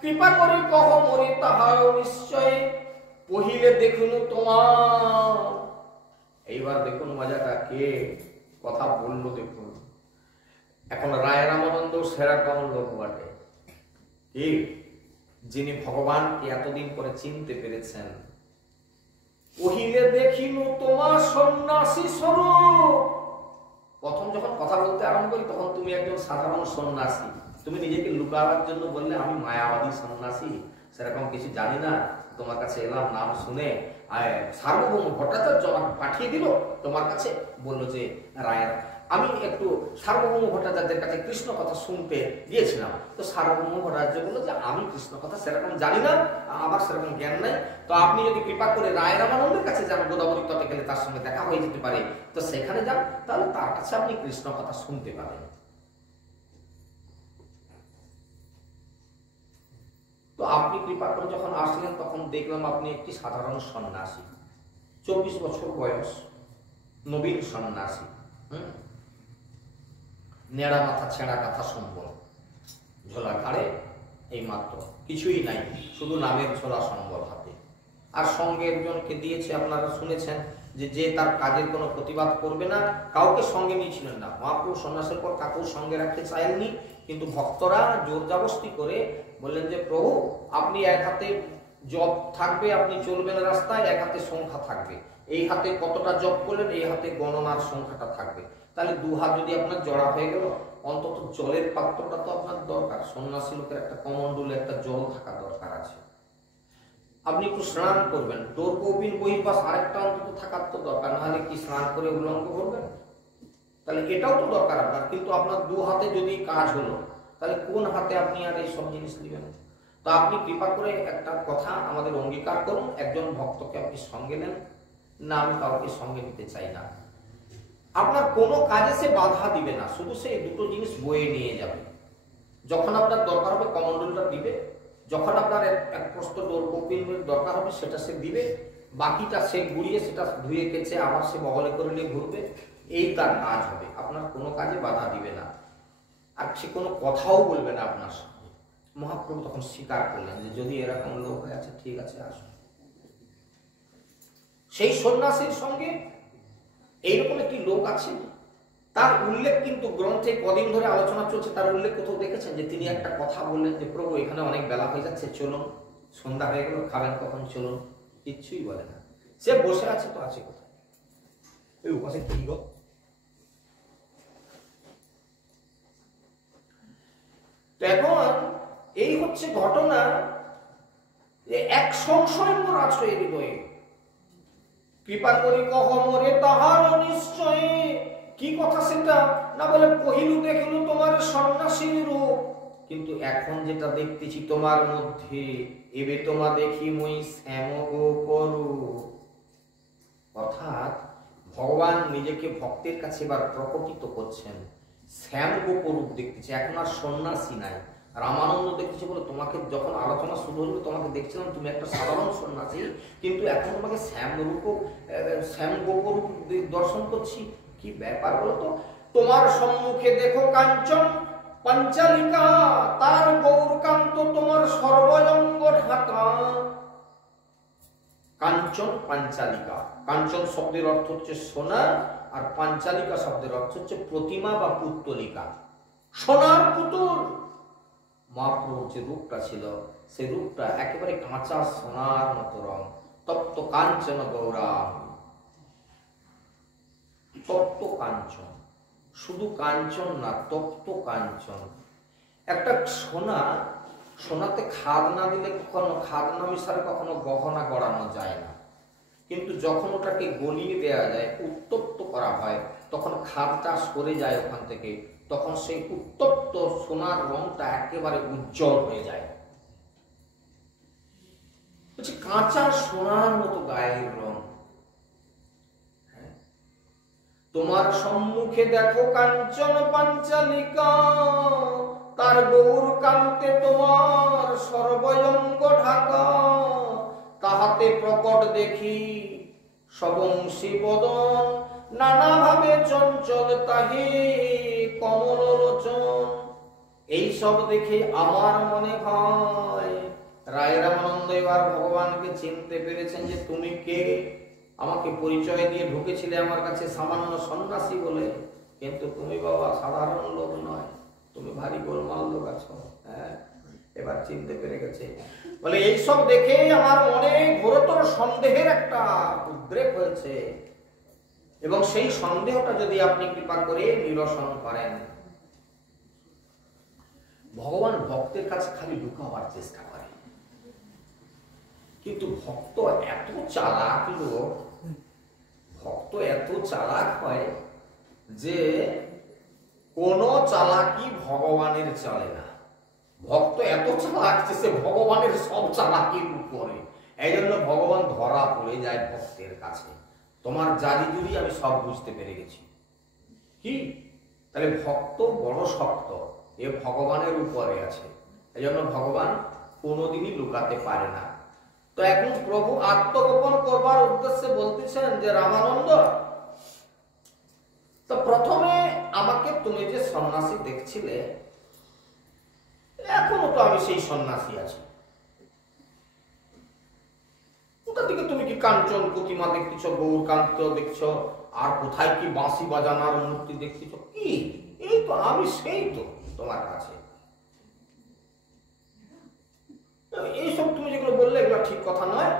কৃপা করে কহ মরে তাহার নিশ্চয়, পহিলে দেখুন তোমার। এইবার দেখুন মজাটা, কে কথা বললো দেখুন। এখন রায় রামানন্দ সেরকম লোক বটে, কি যিনি ভগবানকে এতদিন পরে চিনতে পেরেছেন। পহিলে দেখিনু তোমার সন্ন্যাসী স্বরূপ। প্রথম যখন কথা বলতে আরম্ভ করি তখন তুমি একজন সাধারণ সন্ন্যাসী, তুমি নিজেকে লুকাবার জন্য বললে আমি মায়াবাদী সন্ন্যাসী, সেরকম কিছু জানি না, তোমার কাছে এলাম নাম শুনে। সার্বভৌম ভট্টাচার্য আমাকে পাঠিয়ে দিল তোমার কাছে, বললো যে রায়ের আমি একটু সার্বভৌম ভট্টাচার্যের কাছে কৃষ্ণ কথা শুনতে গিয়েছিলাম। তো সার্বভৌম ভট্টাচার্য বললো যে আমি কৃষ্ণ কথা সেরকম জানি না, আমার সেরকম জ্ঞান নাই, তো আপনি যদি কৃপা করে রায় রামানন্দের কাছে যান, গোদাবরী তটে গেলে তার সঙ্গে দেখা হয়ে যেতে পারে, তো সেখানে যান, তাহলে তার কাছে আপনি কৃষ্ণ কথা শুনতে পাবেন। তো আপনি কৃপা করে যখন আসলেন তখন দেখলাম আপনি একটি সাধারণ সন্ন্যাসী, 24 বছর বয়স, নবীন সন্ন্যাসী, নেড়া মাথা ছেঁড়া কাঁথা সম্বল, ঝোলা ঘাড়ে, এই মাত্র, কিছুই নাই, শুধু নামের ঝোলা সম্বল হাতে। আর সঙ্গে একজনকে দিয়েছে, আপনারা শুনেছেন যে তার কাজের কোনো প্রতিবাদ করবে না, কাউকে সঙ্গে নিয়েছিলেন না। মহাপ্রভু সন্ন্যাসের পর কাকুর সঙ্গে রাখতে চাইননি, কিন্তু ভক্তরা জোর জবরদস্তি করে বললেন যে প্রভু আপনি এক হাতে জপ থাকবে, আপনি চলবেন রাস্তায়, এক হাতে সংখ্যা থাকবে, এই হাতে কতটা জপ করলেন, এই হাতে গণনার সংখ্যাটা থাকবে। তাহলে দু হাত যদি আপনার জড়া হয়ে গেল, অন্তত জলের পাত্রটা তো আপনার দরকার, সন্ন্যাসী লোকের একটা কমণ্ডলে একটা জল থাকা দরকার আছে। আপনি একটু স্নান করবেন, ডোর কৌপিন বহির্বাস আরেকটা অন্তত থাকার তো দরকার, নাহলে কি স্নান করে উলঙ্গ করবেন? তাহলে এটাও তো দরকার আপনার, কিন্তু আপনার দু হাতে যদি কাজ হলো, তাহলে কোন হাতে আপনি আর এই সব জিনিস দিবেন? তো আপনি কৃপা করে একটা কথা আমাদের অঙ্গীকার করুন, একজন ভক্তকে আপনি সঙ্গে নেন। না, আমি কাউকে সঙ্গে নিতে চাই না। আপনার কোনো কাজে সে বাধা দিবে না, শুধু সে দুটো জিনিস বয়ে নিয়ে যাবে। যখন আপনার দরকার হবে কমণ্ডলটা দিবে, যখন আপনার এক প্রস্ত ডোর কৌপিনের দরকার হবে সেটা সে দিবে, বাকিটা সে গুড়িয়ে সেটা ধুয়ে কেচে আবার সে বগলে করে নিয়ে ঘুরবে, এই তার কাজ হবে। আপনার কোনো কাজে বাধা দিবে না, আর সে কোনো কথাও বলবে না আপনার সঙ্গে। মহাপ্রভু তখন স্বীকার করলেন যে যদি এরকম লোক হয়ে আছে, ঠিক আছে আসুন। সেই সন্ন্যাসীর সঙ্গে এইরকম একটি লোক আছে, তার উল্লেখ কিন্তু গ্রন্থে কদিন ধরে আলোচনা চলছে, তার উল্লেখ কোথাও দেখেছেন যে তিনি একটা কথা বললেন যে প্রভু এখানে অনেক বেলা হয়ে যাচ্ছে, চলুন, সন্ধ্যা হয়ে গেল, খাবেন কখন, চলুন? কিচ্ছুই বলে না, সে বসে আছে। তো আছে কোথায়? ওই উপাসে কি গো? তো এখন এই হচ্ছে ঘটনা, যে এক সংশয় মোর আছে হৃদয়ে, কৃপা করি কহ মোরে তাহার নিশ্চয়ে। কি কথা সেটা? না বলে পহিলু দেখিলু তোমার সন্ন্যাসীর রূপ, কিন্তু এখন যেটা দেখতেছি তোমার মধ্যে, এবে তোমা দেখি মই শ্যাম গোপরু। অর্থাৎ ভগবান নিজেকে ভক্তের কাছে এবার প্রকটিত করছেন, শ্যাম গোপরূপ দেখতেছি, এখন আর সন্ন্যাসী নাই। রামানন্দ দেখতেছি বলে তোমাকে যখন আলোচনা শুরু হলো তোমাকে দেখছিলাম তুমি একটা সাধারণ সন্ন্যাসী, কিন্তু এখন তোমাকে শ্যাম গোপরূপ দর্শন করছি। কি ব্যাপার বলো তো? তোমার সম্মুখে দেখো কাঞ্চন পাঞ্চালিকা, তার গৌরকান্ত তোমার সর্বজঙ্গ ঢাকা। কাঞ্চন পাঞ্চালিকা, কাঞ্চন শব্দের অর্থ হচ্ছে সোনা, আর পাঞ্চালিকা শব্দের অর্থ হচ্ছে প্রতিমা বা পুত্তলিকা, সোনার পুতুল। মহাপ্রভুর যে রূপটা ছিল সেই রূপটা একেবারে কাঁচা সোনার মতো রং, তপ্ত কাঞ্চন গৌরাম। তপ্ত কাঞ্চন, শুধু কাঞ্চন না, তপ্ত কাঞ্চন। একটা সোনাতে খাদ না দিলে, কখনো খাদ না মিশালে কখনো গহনা গড়ানো যায় না, কিন্তু যখন ওটাকে গলিয়ে দেওয়া যায়, উত্তপ্ত করা হয়, তখন খাদটা সরে যায় ওখান থেকে, তখন সেই উত্তপ্ত সোনার রংটা একেবারে উজ্জ্বল হয়ে যায়। কাঁচা সোনার মতো গায়ের রং। তো তোমার সম্মুখে দেখো কাঞ্চন পাঞ্চালিকা, তার গৌর কান্তে তোমার সর্বঙ্গ ঢাকা, তাহাতে প্রকট দেখি সবংশী বদন, নানাভাবে চঞ্চল তাহে কমল লোচন। এই সব দেখে আমার মনে হয় রায় রামানন্দ এবার ভগবানকে চিনতে পেরেছেন যে তুমি কে। আমাকে পরিচয় দিয়ে ঢুকেছিলে আমার কাছে সামান্য সন্ন্যাসী বলে, কিন্তু তুমি বাবা সাধারণ লোক নয়, তুমি ভারী গোলমাল লোক আছো। হ্যাঁ, এবার চিনতে পেরে গেছে। বলে এইসব দেখে আমার মনে ঘোরতর সন্দেহের একটা উদ্রেক হয়েছে, এবং সেই সন্দেহটা যদি আপনি কৃপা করে নিরসন করেন। ভগবান ভক্তের কাছে খালি লুকাবার চেষ্টা করে, কিন্তু ভক্ত এত চালাক লোক, ভক্ত এত চালাক হয় যে কোনো চালাকি ভগবানের চলে না। ভক্ত এত চালাক যে সে ভগবানের সব চালাকির উপরে। এই জন্য ভগবান ধরা পড়ে যায় ভক্তের কাছে। তোমার জারি জুড়ি আমি সব বুঝতে পেরে গেছি। কি তাহলে ভক্ত বড় শক্ত, এ ভগবানের উপরে আছে। এই জন্য ভগবান কোনোদিনই লুকাতে পারে না। তো এখন প্রভু আত্মগোপন করবার উদ্দেশ্যে বলতেছেন যে রামানন্দ, তো প্রথমে আমাকে তুমি যে সন্ন্যাসী দেখছিলে, এখনো তো আমি সেই সন্ন্যাসী আছি। ওটা দিকে তুমি কি কাঞ্চন প্রতিমা দেখতেছ, গৌরকান্ত দেখছো, আর কোথায় কি বাঁশি বাজানোর মূর্তি দেখতেছ? কি এই তো আমি, সেই তো তোমার কাছে। এইসব তুমি যেগুলো বললে এগুলো ঠিক কথা নয়,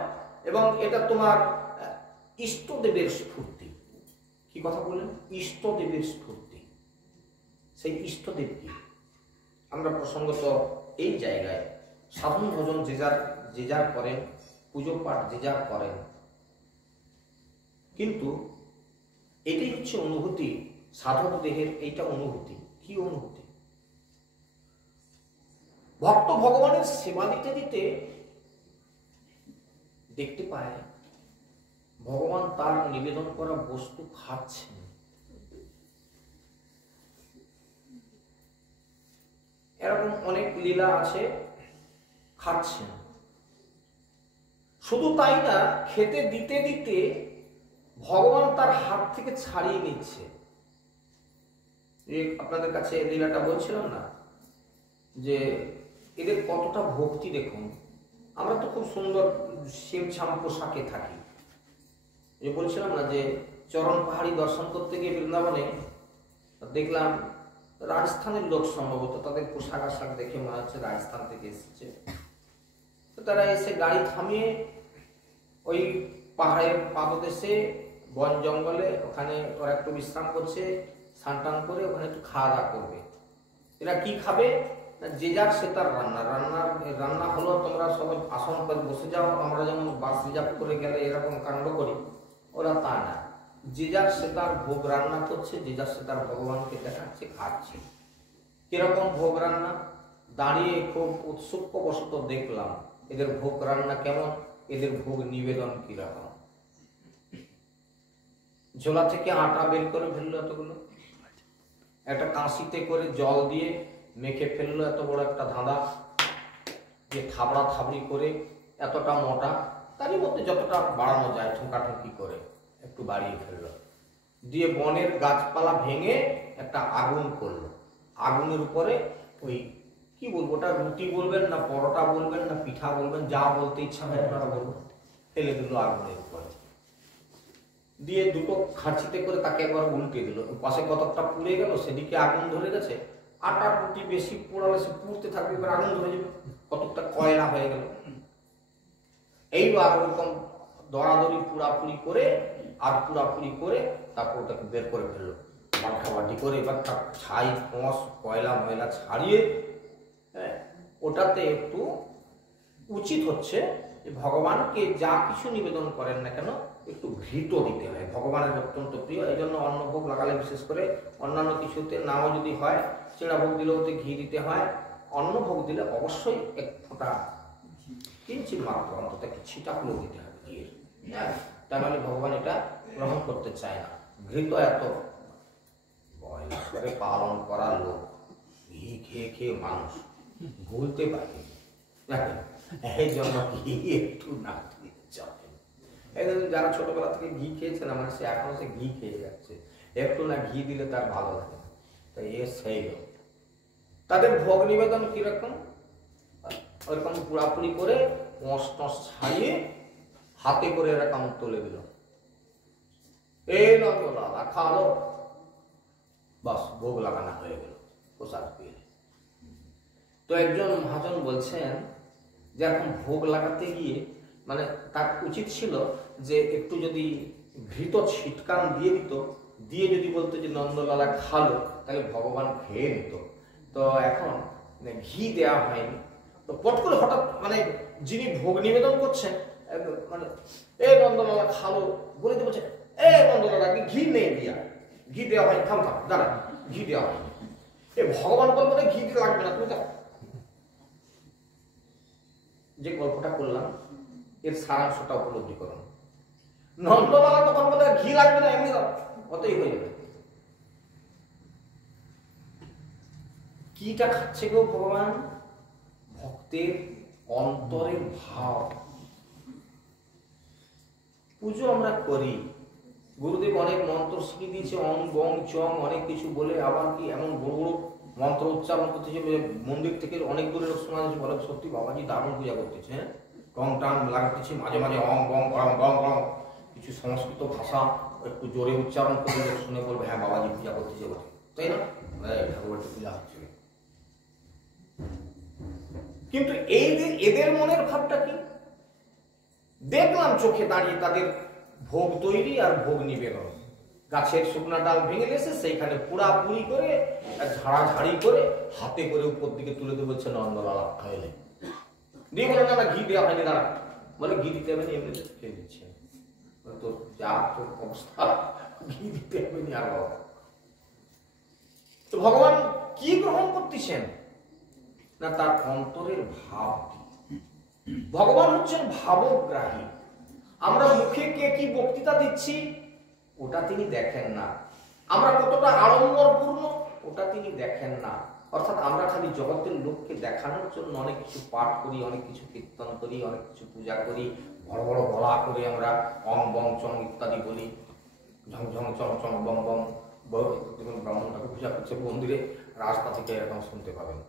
এবং এটা তোমার ইষ্টদেবের স্ফূর্তি। কি কথা বললেন? ইষ্টদেবের স্ফূর্তি। সেই ইষ্টদেব কি? আমরা প্রসঙ্গত এই জায়গায় সাধন ভজন যে যার করেন, পুজো পাঠ যে যার করেন, কিন্তু এটাই হচ্ছে অনুভূতি। সাধক দেহের এইটা অনুভূতি। কি অনুভূতি? ভক্ত ভগবানের সেবা দিতে দিতে দেখতে পায় ভগবান তার নিবেদন করা বস্তু খাচ্ছেন। এরকম অনেক লীলা আছে, খাচ্ছেন। শুধু তাই না, খেতে দিতে দিতে ভগবান তার হাত থেকে ছাড়িয়ে নিচ্ছে। আপনাদের কাছে লীলাটা বলছিলাম না, যে এদের কতটা ভক্তি দেখুন। আমরা তো খুব সুন্দর সিমছাম পোশাকে থাকি। যে বলছিলাম না যে চরণ পাহাড়ি দর্শন করতে গিয়ে বৃন্দাবনে দেখলাম রাজস্থানের লোক, সম্ভবত তাদের পোশাক আশাক দেখে মনে হচ্ছে রাজস্থান থেকে এসেছে। তো তারা এসে গাড়ি থামিয়ে ওই পাহাড়ের পাদদেশে বন জঙ্গলে ওখানে ওরা একটু বিশ্রাম করছে, স্নান টান করে ওখানে একটু খাওয়া দাওয়া করবে। এরা কি খাবে? যে যার সে তার রান্না হলো, তোমরা সবাই আসন করে বসে যাও, আমরা যেমন বাস রিজার্ভ করে গেলে এরকম কাণ্ড করি, ওরা তা না। যে যার সে তার ভোগ রান্না করছে, যে যার সে তার ভগবানকে দেখাচ্ছে, খাচ্ছে। কিরকম ভোগ রান্না? দাঁড়িয়ে খুব উৎসুক বশত দেখলাম এদের ভোগ রান্না কেমন, এদের ভোগ নিবেদন কিরকম। ঝোলা থেকে আটা বের করে ফেললো এতগুলো, একটা কাঁশিতে করে জল দিয়ে মেখে ফেললো এত বড় একটা ধাঁধা, যে থাবড়া থাবড়ি করে এতটা মোটা, তারই মধ্যে যতটা বাড়ানো যায় ঠোকাঠুকি করে একটু বাড়িয়ে ফেললো, দিয়ে বনের গাছপালা ভেঙে একটা আগুন করলো। আগুনের উপরে ওই কি বলবো, ওটা রুটি বলবেন না পরোটা বলবেন না পিঠা বলবেন, যা বলতে ইচ্ছা হয় আপনারা বলবেন, ফেলে দিল আগুনের উপরে, দিয়ে দুটো খাঁচিতে করে তাকে একবার উল্টে দিল। পাশে কতকটা পুড়ে গেল, সেদিকে আগুন ধরে গেছে। আটার রুটি বেশি পোড়ালে সে পুড়তে থাকবে, এবার আগুন ধরে যাবে, কতকটা কয়লা হয়ে গেল। এইবার ওরকম দরাদরি পুড়াপুড়ি করে আর পুড়াপুড়ি করে তারপর ওটাকে বের করে ফেললো বাটি করে। এবার তার ছাই পঁশ কয়লা ময়লা ছাড়িয়ে, হ্যাঁ, ওটাতে একটু উচিত হচ্ছে যে ভগবানকে যা কিছু নিবেদন করেন না কেন একটু ঘৃত দিতে হয়, ভগবানের অত্যন্ত প্রিয়। এই জন্য অন্নভোগ লাগালে বিশেষ করে, অন্যান্য কিছুতে নাও যদি হয়, চেনা ভোগ দিলেও ওতে ঘি দিতে হয়। অন্নভোগ দিলে অবশ্যই এক ফোঁটা কিঞ্চিত মাত্র অন্তত একটা ছিটা হলেও দিতে হবে ঘিয়ের, হ্যাঁ, তা নাহলে ভগবান এটা গ্রহণ করতে চায় না। ঘৃত এত বছরে পালন করার লোক, ঘি খেয়ে খেয়ে মানুষ ভুলতে পারে। দেখেন এই জন্য ঘি একটু না দিয়ে চলে। এই যারা ছোটবেলা থেকে ঘি খেয়েছে না, মানে সে এখনো সে ঘি খেয়ে যাচ্ছে, একটু না ঘি দিলে তার ভালো লাগে না। তাই এ সেই লোক। তাদের ভোগ নিবেদন কিরকম, ওরকম পুরাপুরি করে মস টস ছাড়িয়ে হাতে করে এরকম তুলে দিল, এই নন্দলালা খালো, বাস ভোগ লাগানো হয়ে গেল প্রসাদ পেয়ে। তো একজন মহাজন বলছেন যে এখন ভোগ লাগাতে গিয়ে মানে তার উচিত ছিল যে একটু যদি ঘৃত ছিটকান দিয়ে দিত, দিয়ে যদি বলতো যে নন্দলালা খালো, তাহলে ভগবান খেয়ে নিত। তো এখন ঘি দেওয়া হয়নি, তো পট করে হঠাৎ মানে যিনি ভোগ নিবেদন করছেন মানে এ নন্দলালা খালো বলে দিয়ে বলছে, এ নন্দলালা ঘি নেই দিয়া, ঘি দেওয়া হয়নি, থাম থাম দাঁড়া, ঘি দেওয়া হয়নি। এ ভগবান বলবো না ঘি দিতে লাগবে না, তুমি যাও। যে গল্পটা করলাম এর সারাংশটা উপলব্ধি করুন। নন্দলালা তখন বলে ঘি লাগবে না, এমনি দাও, অতই হয়ে যাবে। কিটা খাচ্ছে গো ভগবান? ভক্তের অন্তরের ভাব। পুজো আমরা করি, গুরুদেব অনেক মন্ত্র শিখিয়ে দিয়েছে, অং বং চং অনেক কিছু বলে, আবার কি এমন বড় বড় মন্ত্র উচ্চারণ করতেছে, মন্দির থেকে অনেক দূরে লোক শোনা যাচ্ছে, বলে সত্যি বাবাজি দারুণ পূজা করতেছে, হ্যাঁ টং টাং লাগতেছে, মাঝে মাঝে অং বং গং গং গং কিছু সংস্কৃত ভাষা একটু জোরে উচ্চারণ করে শুনে বলবে হ্যাঁ বাবাজি পূজা করতেছে বলে, তাই না? ঠাকুরবাড়িতে পূজা হচ্ছে। কিন্তু এই এদের মনের ভাবটা কি? দেখলাম চোখে দাঁড়িয়ে তাদের ভোগ তৈরি আর ভোগ নিবেদন, গাছের শুকনা ডাল ভেঙে এসে সেইখানে পুরাপুরি করে ঝাড়াঝাড়ি করে হাতে করে উপর দিকে তুলে দিয়ে বলছে নন্দলালা খাইলে, দিয়ে বলে না ঘি দেওয়া হয়নি, দাঁড়া বলে ঘি দিতে হবে না, এমনি খেয়ে দিচ্ছে, তোর যা তোর অবস্থা, ঘি দিতে হবে না। আর তো ভগবান কি গ্রহণ করতেছেন না, তার অন্তরের ভাব। ভগবান হচ্ছেন ভাবগ্রাহী। আমরা মুখে কে কি বক্তৃতা দিচ্ছি ওটা তিনি দেখেন না, আমরা কতটা আড়ম্বরপূর্ণ ওটা তিনি দেখেন না। অর্থাৎ আমরা খালি জগতের লোককে দেখানোর জন্য অনেক কিছু পাঠ করি, অনেক কিছু কীর্তন করি, অনেক কিছু পূজা করি, বড় বড় গলা করে আমরা অং বং চং ইত্যাদি বলি, ঝং ঝং চং চং বং বং। ব্রাহ্মণ ঠাকুর পূজা করছে মন্দিরে, রাস্তা থেকে এরকম শুনতে পাবেন।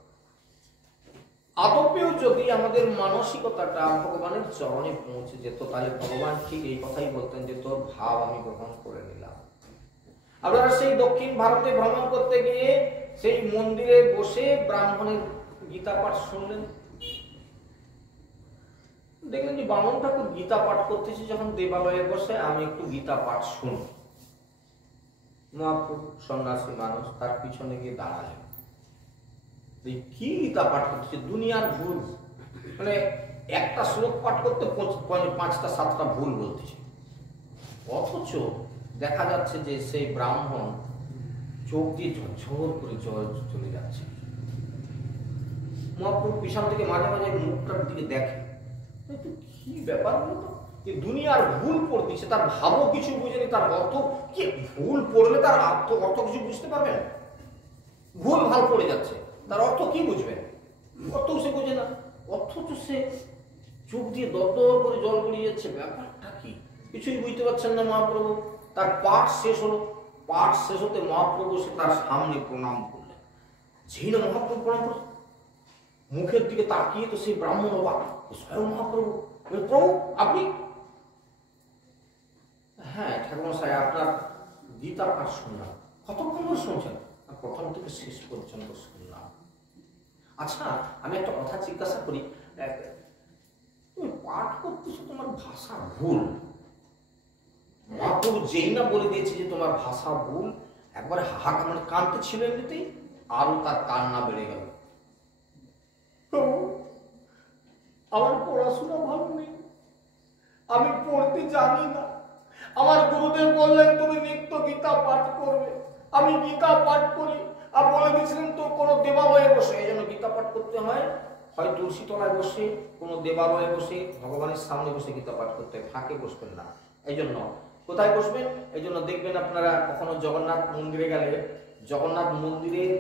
আদপেও যদি আমাদের মানসিকতাটা ভগবানের চরণে পৌঁছে যেত, তাহলে ভগবান ঠিক এই কথাই বলতেন যে তোর ভাব আমি গ্রহণ করে নিলাম। আপনারা সেই দক্ষিণ ভারতে ভ্রমণ করতে গিয়ে সেই মন্দিরে বসে ব্রাহ্মণের গীতা পাঠ শুনলেন, দেখলেন যে বামন ঠাকুর গীতা পাঠ করতেছে যখন দেবালয়ে বসে, আমি একটু গীতা পাঠ শুনি। মহাপুর সন্ন্যাসী মানুষ তার পিছনে গিয়ে দাঁড়ালেন, কি গীতা পাঠ করতেছে, দুনিয়ার ভুল, মানে একটা শ্লোক পাঠ করতে 5টা 7টা ভুল বলতেছে। অথচ দেখা যাচ্ছে যে সেই ব্রাহ্মণ চোখ দিয়ে ঝরঝর করে জল চলে যাচ্ছে। মহাপ্রভু পিছন থেকে মাঝে মাঝে মুখটার দিকে দেখে, কি ব্যাপার বলতো, দুনিয়ার ভুল পড়তেছে, তার ভাবও কিছু বুঝেনি, তার অর্থ কি, ভুল পড়লে তার অর্থ কিছু বুঝতে পারবেন? ভুল ভাল পড়ে যাচ্ছে, তার অর্থ কি বুঝবেন? অর্থ সে বোঝে না, অথচ সে চোখ দিয়ে দর করে জল গড়িয়ে যাচ্ছে, ব্যাপারটা কি কিছুই বুঝতে পারছেন না মহাপ্রভু। তার পাঠ শেষ হলো, পাঠ শেষ হতে মহাপ্রভু সে তার সামনে প্রণাম করলেন। যেই না মহাপ্রভু প্রণাম করলেন, মুখের দিকে তাকিয়ে তো সেই ব্রাহ্মণ অবাক, স্বয়ং মহাপ্রভু। প্রভু আপনি? হ্যাঁ ঠাকুরমশাই, আপনার গীতা পাঠ শুনলাম। কতক্ষণ ধরে শুনছেন? প্রথম থেকে শেষ পর্যন্ত শুনলাম। আচ্ছা আমি একটা কথা জিজ্ঞাসা করি, তুমি পাঠ করতেছো, তোমার ভাষা ভুল। মহাপ্রভু যেই না বলে দিয়েছে যে তোমার ভাষা ভুল, একবারে হাহাকার, মানে কানতে ছিল এমনিতেই, আরো তার কান্না বেড়ে গেল। আমার পড়াশোনা ভালো নেই, আমি পড়তে জানি না, আমার গুরুদেব বললেন তুমি নিত্য গীতা পাঠ করবে, আমি গীতা পাঠ করি, আর বলে দিয়েছিলেন তো কোনো দেবালয়ে বসে, এই জন্য গীতা পাঠ করতে হয় হয় তুলসী তলায় বসে, কোনো দেবালয়ে বসে, ভগবানের সামনে বসে গীতা পাঠ করতে, ফাঁকে বসবেন না। এই জন্য কোথায় বসবেন? এই জন্য দেখবেন আপনারা কখনো জগন্নাথ মন্দিরে গেলে জগন্নাথ মন্দিরের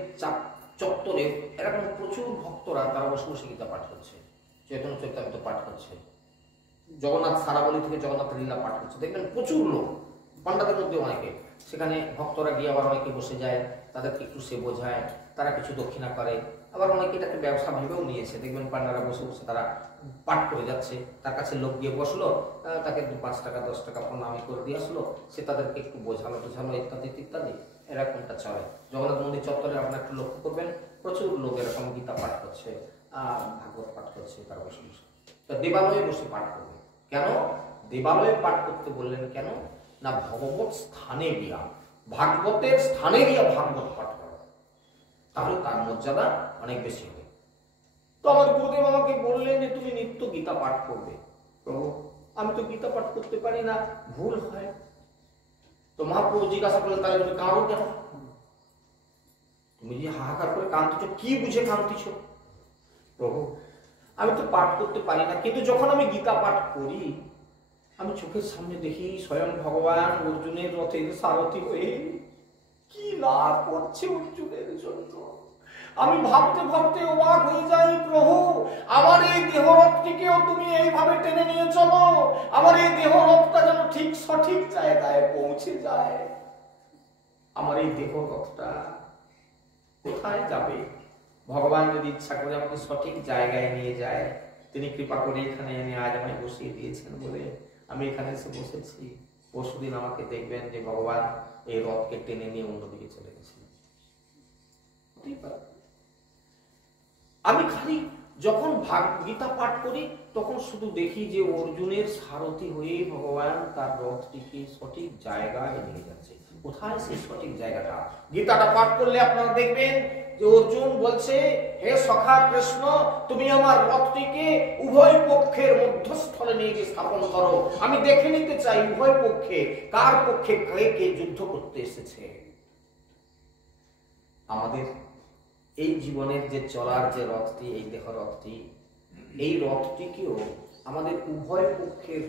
চত্বরে এরকম প্রচুর ভক্তরা তারা বসে বসে গীতা পাঠ করছে, চৈতন্য চৈতামৃত পাঠ করছে, জগন্নাথ সারাবলি থেকে জগন্নাথ লীলা পাঠ করছে। দেখবেন প্রচুর লোক, পাণ্ডাদের মধ্যে অনেকে, সেখানে ভক্তরা গিয়ে আবার অনেকে বসে যায়, তাদেরকে একটু সে বোঝায়, তারা কিছু দক্ষিণা করে, আবার অনেকে এটাকে ব্যবসা ভেবেও নিয়েছে। দেখবেন পাণ্ডারা বসে বসে তারা পাঠ করে যাচ্ছে, তার কাছে লোক গিয়ে বসলো, তাকে 5 টাকা 10 টাকা প্রণামী করে দিয়ে আসলো, সে তাদেরকে একটু বোঝালো ইত্যাদি ইত্যাদি, এরকমটা চলে। জগন্নাথ মন্দির চত্বরে আপনার একটু লক্ষ্য করবেন, প্রচুর লোক এরকম গীতা পাঠ করছে, ভাগবত পাঠ করছে, তারা বসে বসে। তো দেবালয়ে বসে পাঠ করবে কেন? দেবালয়ে পাঠ করতে বললেন কেন না, ভগবত স্থানে গিয়া, ভাগবতের স্থানে গিয়া ভাগবত পাঠ করা, তাহলে তার মর্যাদা অনেক বেশি হবে। তো আমার গুরুদেব আমাকে বললেন যে তুমি নিত্য গীতা পাঠ করবে। প্রভু, আমি তো গীতা পাঠ করতে পারি না, ভুল হয়। তো মহাপ্রভু জিজ্ঞাসা করলেন, তাহলে তুমি কাঁদো কেন? তুমি যে হাহাকার করে কাঁদতেছ, কি বুঝে কাঁদতেছ? প্রভু, আমি তো পাঠ করতে পারি না, কিন্তু যখন আমি গীতা পাঠ করি, আমি চোখের সামনে দেখি স্বয়ং ভগবান অর্জুনের রথের সারথি হয়ে কি না করছে অর্জুনের জন্য। আমি ভাবতে ভাবতে অবাক হয়ে যাই, প্রভু আমার এই দেহরথটিকেও তুমি এইভাবে টেনে নিয়ে চলো, আমার এই দেহরথটা যেন ঠিক সঠিক জায়গায় পৌঁছে যায়। আমার এই দেহরথটা কোথায় যাবে? ভগবান যদি ইচ্ছা করে আমাকে সঠিক জায়গায় নিয়ে যায়, তিনি কৃপা করে এখানে এনে আজ আমায় বসিয়ে দিয়েছেন বলে আমি এখানে এসে বসেছি। পরশুদিন আমাকে দেখবেন যে ভগবান এই রথকে টেনে নিয়ে অন্যদিকে চলে গেছেন। আমি খালি যখন গীতা পাঠ করি তখন শুধু দেখি যে অর্জুনের সারথি হয়ে ভগবান তার রথটিকে সঠিক জায়গায় নিয়ে যাচ্ছে। কোথায় সেই সঠিক জায়গাটা? গীতাটা পাঠ করলে আপনারা দেখবেন যে অর্জুন বলছে, হে সখা কৃষ্ণ, তুমি আমার রথটিকে উভয় পক্ষের মধ্যস্থলে নিয়ে গিয়ে স্থাপন করো। আমি দেখে নিতে চাই উভয় পক্ষে কার পক্ষে কে যুদ্ধ করতে এসেছে। আমাদের এই জীবনের যে চলার যে রথটি, এই দেহ রথটি, এই রথটিকেও আমাদের উভয় পক্ষের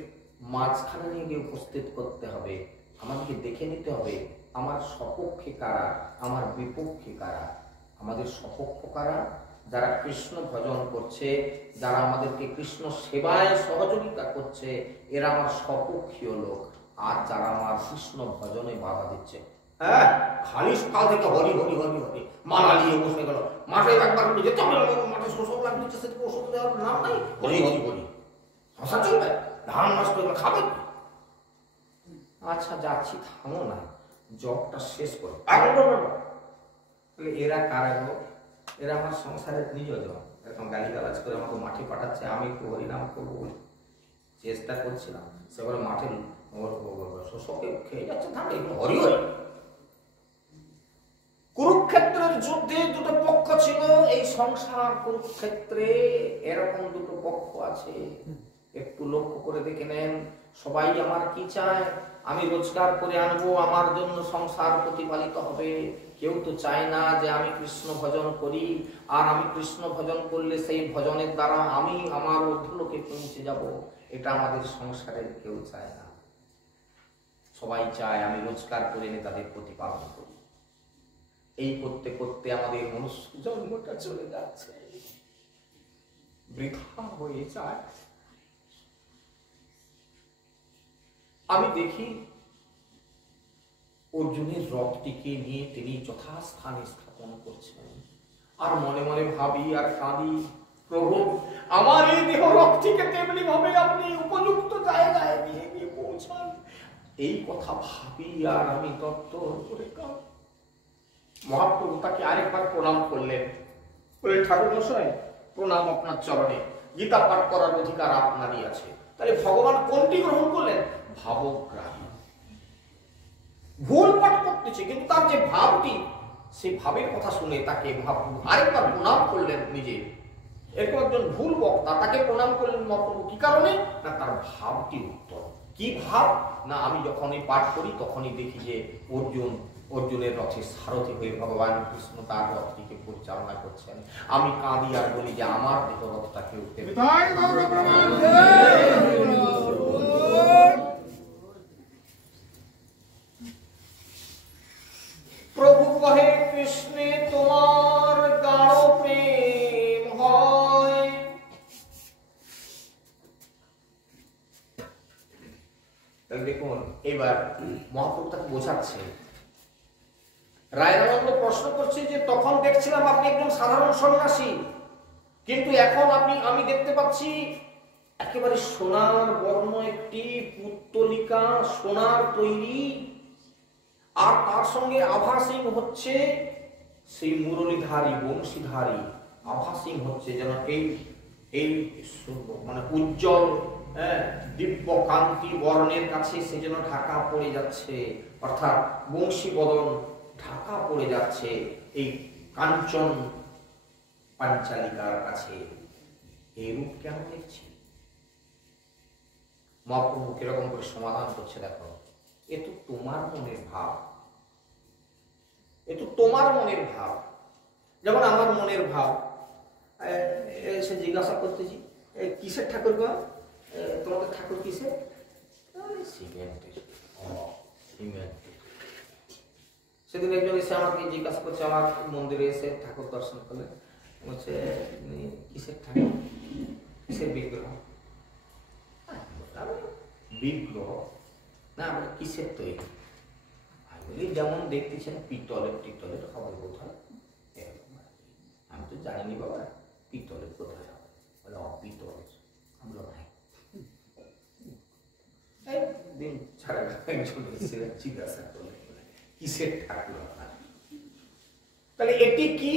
মাঝখানে নিয়ে গিয়ে উপস্থিত করতে হবে। আমাদেরকে দেখে নিতে হবে আমার সপক্ষে কারা, আমার বিপক্ষে কারা। আমাদের সপক্ষ কারা? যারা কৃষ্ণ ভজন করছে, যারা আমাদেরকে কৃষ্ণ সেবায় সহযোগিতা করছে, এরা আমার সপক্ষীয় লোক। আর যারা আমার কৃষ্ণ ভজনে বাধা দিচ্ছে, হ্যাঁ, খালি সকাল থেকে হরি হরি হরি হরি মালা নিয়ে বসে গেল, মাঠে একবার যেতে হবে, মাঠে শোষক লাগছে, সেদিকে ওষুধ দেওয়ার নাম নাই, হরি হরি হরি শশা চলবে, ধান নষ্ট করে খাবে। আচ্ছা যাচ্ছি, থামো না, জবটা শেষ করো। এরা কারা গো? এরা আমার সংসারের প্রিয়জন। এরকম গালিগালাজ করে আমাকে মাঠে পাঠাচ্ছে, আমি একটু হরিনাম করবো বলে চেষ্টা করছিলাম, সে বলে মাঠে শোষকে খেয়ে যাচ্ছে ধান, এগুলো হরি হরি। কুরুক্ষেত্রের যুদ্ধে দুটো পক্ষ ছিল, এই সংসার কুরুক্ষেত্রে এরকম দুটো পক্ষ আছে। একটু লক্ষ্য করে দেখে নেন, সবাই আমার কি চায়? আমি রোজগার করে আনবো, আমার জন্য সংসার প্রতিপালিত হবে। কেউ তো চায় না যে আমি কৃষ্ণ ভজন করি, আর আমি কৃষ্ণ ভজন করলে সেই ভজনের দ্বারা আমি আমার ঊর্ধ্বলোকে পৌঁছে যাব। এটা আমাদের সংসারের কেউ চায় না। সবাই চায় আমি রোজগার করে এনে তাদের প্রতিপালন করি। এই করতে করতে আমাদের মনুষ্য জন্মটা চলে যাচ্ছে, বৃথা হয়ে যায়। আমি দেখি অর্জুনের রথটিকে নিয়ে তিনি যথাস্থানে স্থাপন করছেন, আর মনে মনে ভাবি আর কাঁদি, প্রভু আমার এই দেহ রথটিকে তেমনি ভাবে আপনি উপযুক্ত জায়গায় নিয়ে গিয়ে পৌঁছান। এই কথা ভাবি আর আমি তত্তর করে কাঁদি। মহাপ্রভু তাকে আরেকবার প্রণাম করলেন, বলে ঠাকুর মশাই প্রণাম আপনার চরণে, গীতা পাঠ করার অধিকার আপনারই আছে। তাহলে ভগবান কোনটি গ্রহণ করলেন? ভাবগ্রাহী। ভুল পাঠ করতেছে, কিন্তু তার যে ভাবটি, সেই ভাবের কথা শুনে তাকে আরেকবার প্রণাম করলেন নিজে। এরকম একজন ভুল বক্তা, তাকে প্রণাম করলেন মহাপ্রভু। কি কারণে? না তার ভাবটি উত্তর। কি ভাব? না আমি যখনই পাঠ করি তখনই দেখি যে অর্জুনের রথে সারথি হয়ে ভগবান কৃষ্ণ তার রথটিকে পরিচালনা করছেন। আমি কাঁদি আর বলি যে আমার দেহ রথটাকে উঠতে। প্রভু কহে দেখুন এবার মহাপ্রভু তাকে বোঝাচ্ছে। রায়রানন্দ প্রশ্ন করছে যে তখন দেখছিলাম আপনি একজন সাধারণ সন্ন্যাসী, কিন্তু এখন আমি দেখতে পাচ্ছি একেবারে সোনার বর্ণ একটি পুত্তলিকা, সোনার তৈরি, আর তার সঙ্গে আভা সিং হচ্ছে সেই মুরলীধারী বংশীধারী। আভা সিং হচ্ছে যেন এই মানে উজ্জ্বল দিব্য কান্তি বর্ণের কাছে সে যেন ঢাকা পড়ে যাচ্ছে, অর্থাৎ বংশী বদন ঢাকা পড়ে যাচ্ছে এই কাঞ্চন পাঞ্চালিকার কাছে। এই রূপ কেন দেখছি? মহাপ্রভু কিরকম করে সমাধান করছে দেখো। এ তো তোমার মনের ভাব, এ তো তোমার মনের ভাব, যেমন আমার মনের ভাব। সে জিজ্ঞাসা করতেছি কিসের ঠাকুর গো, তোমাদের ঠাকুর কিসের? সিমেন্টের। সিমেন্টের। সেদিন একজন এসে আমাকে জিজ্ঞাসা করছে, আমার মন্দিরে এসে ঠাকুর দর্শন করলে, বলছে কিসের ঠাকুর, কিসের বিগ্রহ? বিগ্রহ না, কিসের তৈরি? আমি বলি যেমন দেখতেছেন পিতলের টিতলের হবে বোধ হয়। আমি তো জানিনি বাবা পিতলের কোথায় হবে, বলে অপিতল। আমি বললাম হ্যাঁ। একদিন ছাড়া একজন এসে জিজ্ঞাসা করলে কিসের ঠাকুর আপনার? তাহলে এটি কি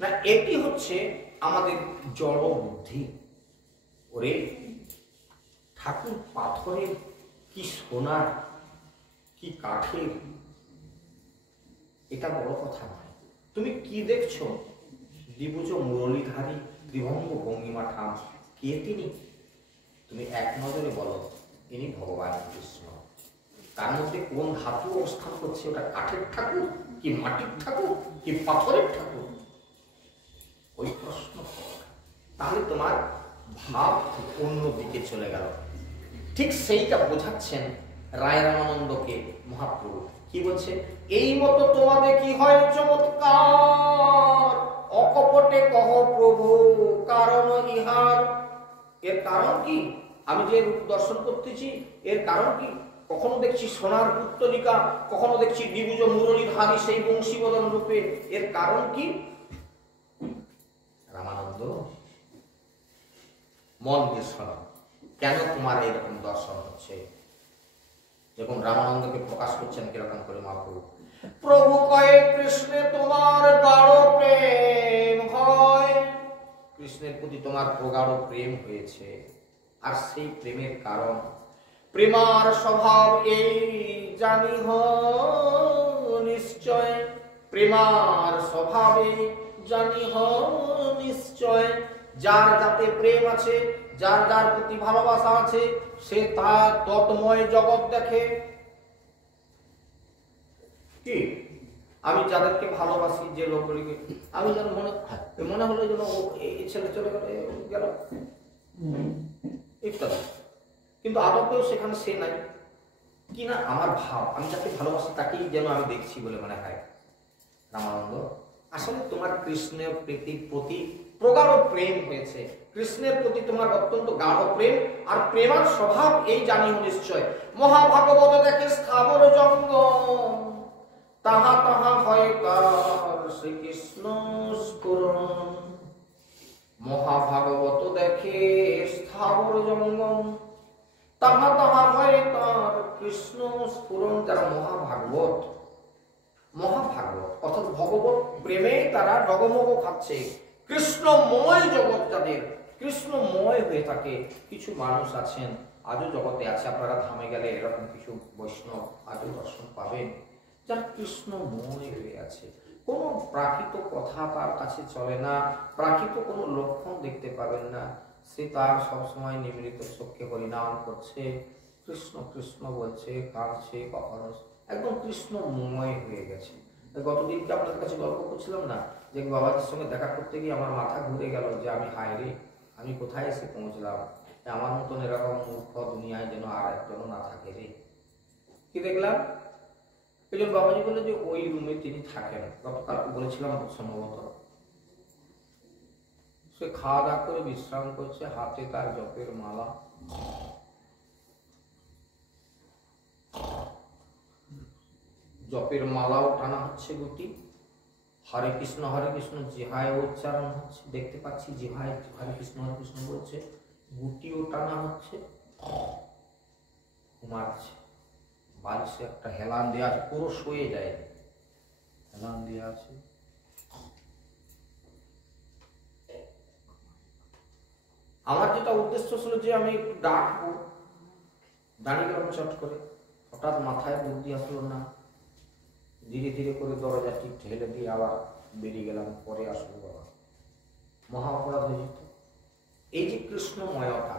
না, এটি হচ্ছে আমাদের জড় বুদ্ধি। ওরে ঠাকুর পাথরের কি সোনার কি কাঠের, এটা বড় কথা নয়। তুমি কি দেখছো? দ্বিভুজ মুরলীধারী ত্রিভঙ্গ ভঙ্গিমা ঠাম, কে তিনি? তুমি এক নজরে বলো ইনি ভগবান কৃষ্ণ। তার মধ্যে কোন ধাতু অবস্থান করছে? ওটা কাঠের ঠাকুর কি মাটির ঠাকুর কি পাথরের ঠাকুর? ওই প্রশ্ন তাহলে তোমার ভাব অন্য দিকে চলে গেল। ঠিক সেইটা বোঝাচ্ছেন রায় রামানন্দকে মহাপ্রভু। কি বলছে? এই মতো তোমাদের কি হয় চমৎকার, অকপটে কহ প্রভু কারণ ইহার। এর কারণ কি? আমি যে রূপ দর্শন করতেছি এর কারণ কি? কখনো দেখছি সোনার পুত্তলিকা, কখনো দেখছি দ্বিভুজ মুরলীধারী সেই বংশীবদন রূপে, এর কারণ কি? রামানন্দ মন দিয়ে শোনো, কেন তোমার এরকম দর্শন হচ্ছে? যখন রামানন্দকে প্রকাশ করছেন কিরকম করে মহাপ্রভু। প্রভু কয়ে কৃষ্ণে তোমার গাঢ় প্রেম হয়, কৃষ্ণের প্রতি তোমার প্রগাঢ় প্রেম হয়েছে। আর সেই প্রেমের কারণ প্রেমার স্বভাব এই জানিহ নিশ্চয়, প্রেমার স্বভাবে জানিহ নিশ্চয়। যার যাতে প্রেম আছে, যার যার প্রতি ভালোবাসা আছে, সে তার তৎময় জগৎ দেখে। কি আমি যাদেরকে ভালোবাসি, যে লোকগুলিকে আমি যেন মনে হলো যেন এই ছেলে চলে গেল ইত্যাদি, কিন্তু আদতেও সেখানে সে নাই। কি না আমার ভাব, আমি যাকে ভালোবাসি তাকেই যেন আমি দেখছি বলে মনে হয়। রামানন্দ আসলে তোমার কৃষ্ণের প্রতি প্রগাঢ় প্রেম হয়েছে, কৃষ্ণের প্রতি তোমার অত্যন্ত গাঢ় প্রেম, আর প্রেমার স্বভাব এই জানিও নিশ্চয়। মহাভাগবত দেখে স্থাবর জঙ্গম, তাহা তাহা হয় তার শ্রীকৃষ্ণ স্ফুরণ। মহাভাগবত দেখে স্থাবর জঙ্গম, তাহা তাহা হয় তার কৃষ্ণ স্ফুরণ। যারা মহাভাগবত অর্থাৎ ভগবত প্রেমে তারা ডগমগ খাচ্ছে। কৃষ্ণময় জগৎ যাদের, কৃষ্ণময় হয়ে থাকে। কিছু মানুষ আছেন আজও জগতে আছে, আপনারা ধামে গেলে এরকম কিছু বৈষ্ণব আজও দর্শন পাবেন, যারা কৃষ্ণময় হয়ে আছে। কোনো প্রাকৃত কথা তার কাছে চলে না, প্রাকৃত কোনো লক্ষণ দেখতে পাবেন না। সে তার সবসময় নিমৃত চোখে হরিনাম করছে, কৃষ্ণ কৃষ্ণ বলছে, কাঁদছে, কখনো একদম কৃষ্ণময় হয়ে গেছে। গতদিনকে আপনাদের কাছে গল্প করছিলাম না, যে বাবাজির সঙ্গে দেখা করতে গিয়ে আমার মাথা ঘুরে গেল যে আমি হায়রে, আমি কোথায় এসে পৌঁছলাম। আমার মতন এরকম মূর্খ দুনিয়ায় যেন আর একজনও না থাকে রে। কি দেখলাম? এই জন্য বাবাজি বলে যে ওই রুমে তিনি থাকেন, গতকাল বলেছিলাম সম্ভবত। সে খাওয়া দাওয়া করে বিশ্রাম করছে, হাতে তার জপের মালা। জপের মালাও টানা হচ্ছে গুটি, হরে কৃষ্ণ জিহায় উচ্চারণ হচ্ছে, দেখতে পাচ্ছি জিহায় হরে কৃষ্ণ বলছে, গুটিও টানা হচ্ছে, ঘুমাচ্ছে। বালিশে একটা হেলান দেওয়া আছে, পুরো শুয়ে যায়, হেলান দেওয়া আছে। আমার যেটা উদ্দেশ্য ছিল যে আমি একটু ডাকবো, দাঁড়িয়ে গেলাম চট করে, হঠাৎ মাথায় বুদ্ধি আসলো না, ধীরে ধীরে করে দরজাটি ঠেলে দিয়ে আবার বেরিয়ে গেলাম, পরে আসবো বাবা, মহা অপরাধ হয়ে যেত। এই যে কৃষ্ণময়তা,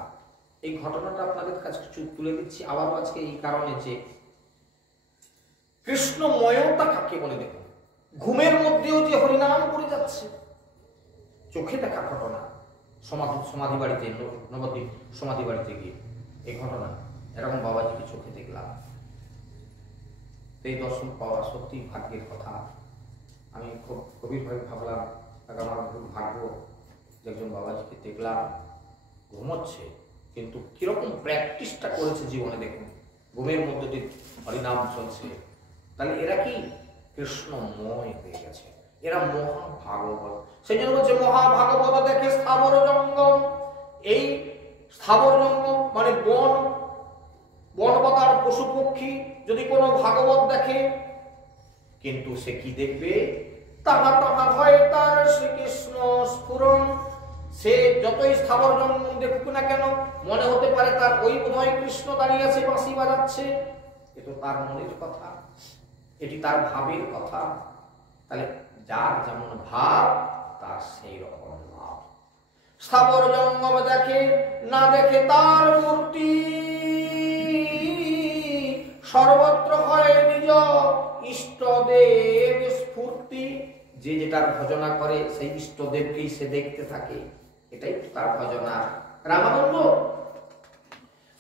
এই ঘটনাটা আপনাদের কাছে তুলে দিচ্ছি আবার আজকে এই কারণে যে কৃষ্ণময়তা কাকে বলে দেখুন। ঘুমের মধ্যেও যে হরিনাম করে যাচ্ছে, চোখে দেখা ঘটনা, সমাধি বাড়িতে, নবদ্বীপ সমাধি বাড়িতে গিয়ে এই ঘটনা, এরকম বাবাজিকে চোখে দেখলাম। এই দর্শন পাওয়া সত্যি ভাগ্যের কথা। আমি খুব গভীরভাবে ভাবলাম, আমার খুব ভাগ্য যে একজন বাবাজিকে দেখলাম, ঘুমোচ্ছে কিন্তু কিরকম প্র্যাকটিসটা করেছে জীবনে দেখুন, ঘুমের মধ্যে দিয়ে হরিনাম চলছে। তাহলে এরা কি কৃষ্ণময় হয়ে গেছে, এরা মহাভাগবত। সেই জন্য বলছে মহাভাগবত দেখে স্থাবর জঙ্গম। এই স্থাবর জঙ্গম মানে বনপাতার পশু পক্ষী যদি কোনো ভাগবত দেখে, কিন্তু সে কি দেখবে, তাহা তাহা হয় তার শ্রীকৃষ্ণ স্ফুরণ। সে যতই স্থাবর জঙ্গম দেখুক না কেন, মনে হতে পারে তার ওই বোধহয় কৃষ্ণ দাঁড়িয়ে আছে, বাঁশি বাজাচ্ছে, এ তো তার মনের কথা, এটি তার ভাবের কথা। তাহলে যার যেমন ভাব তার সেই রকম ভাব। স্থাবর জঙ্গম দেখে না দেখে তার মূর্তি, সর্বত্র হয় নিজ ইষ্টদেব স্ফূর্তি। যে যেটার ভজনা করে সেই ইষ্টদেবকেই সে দেখতে থাকে, এটাই তার ভজনা। রামানন্দ,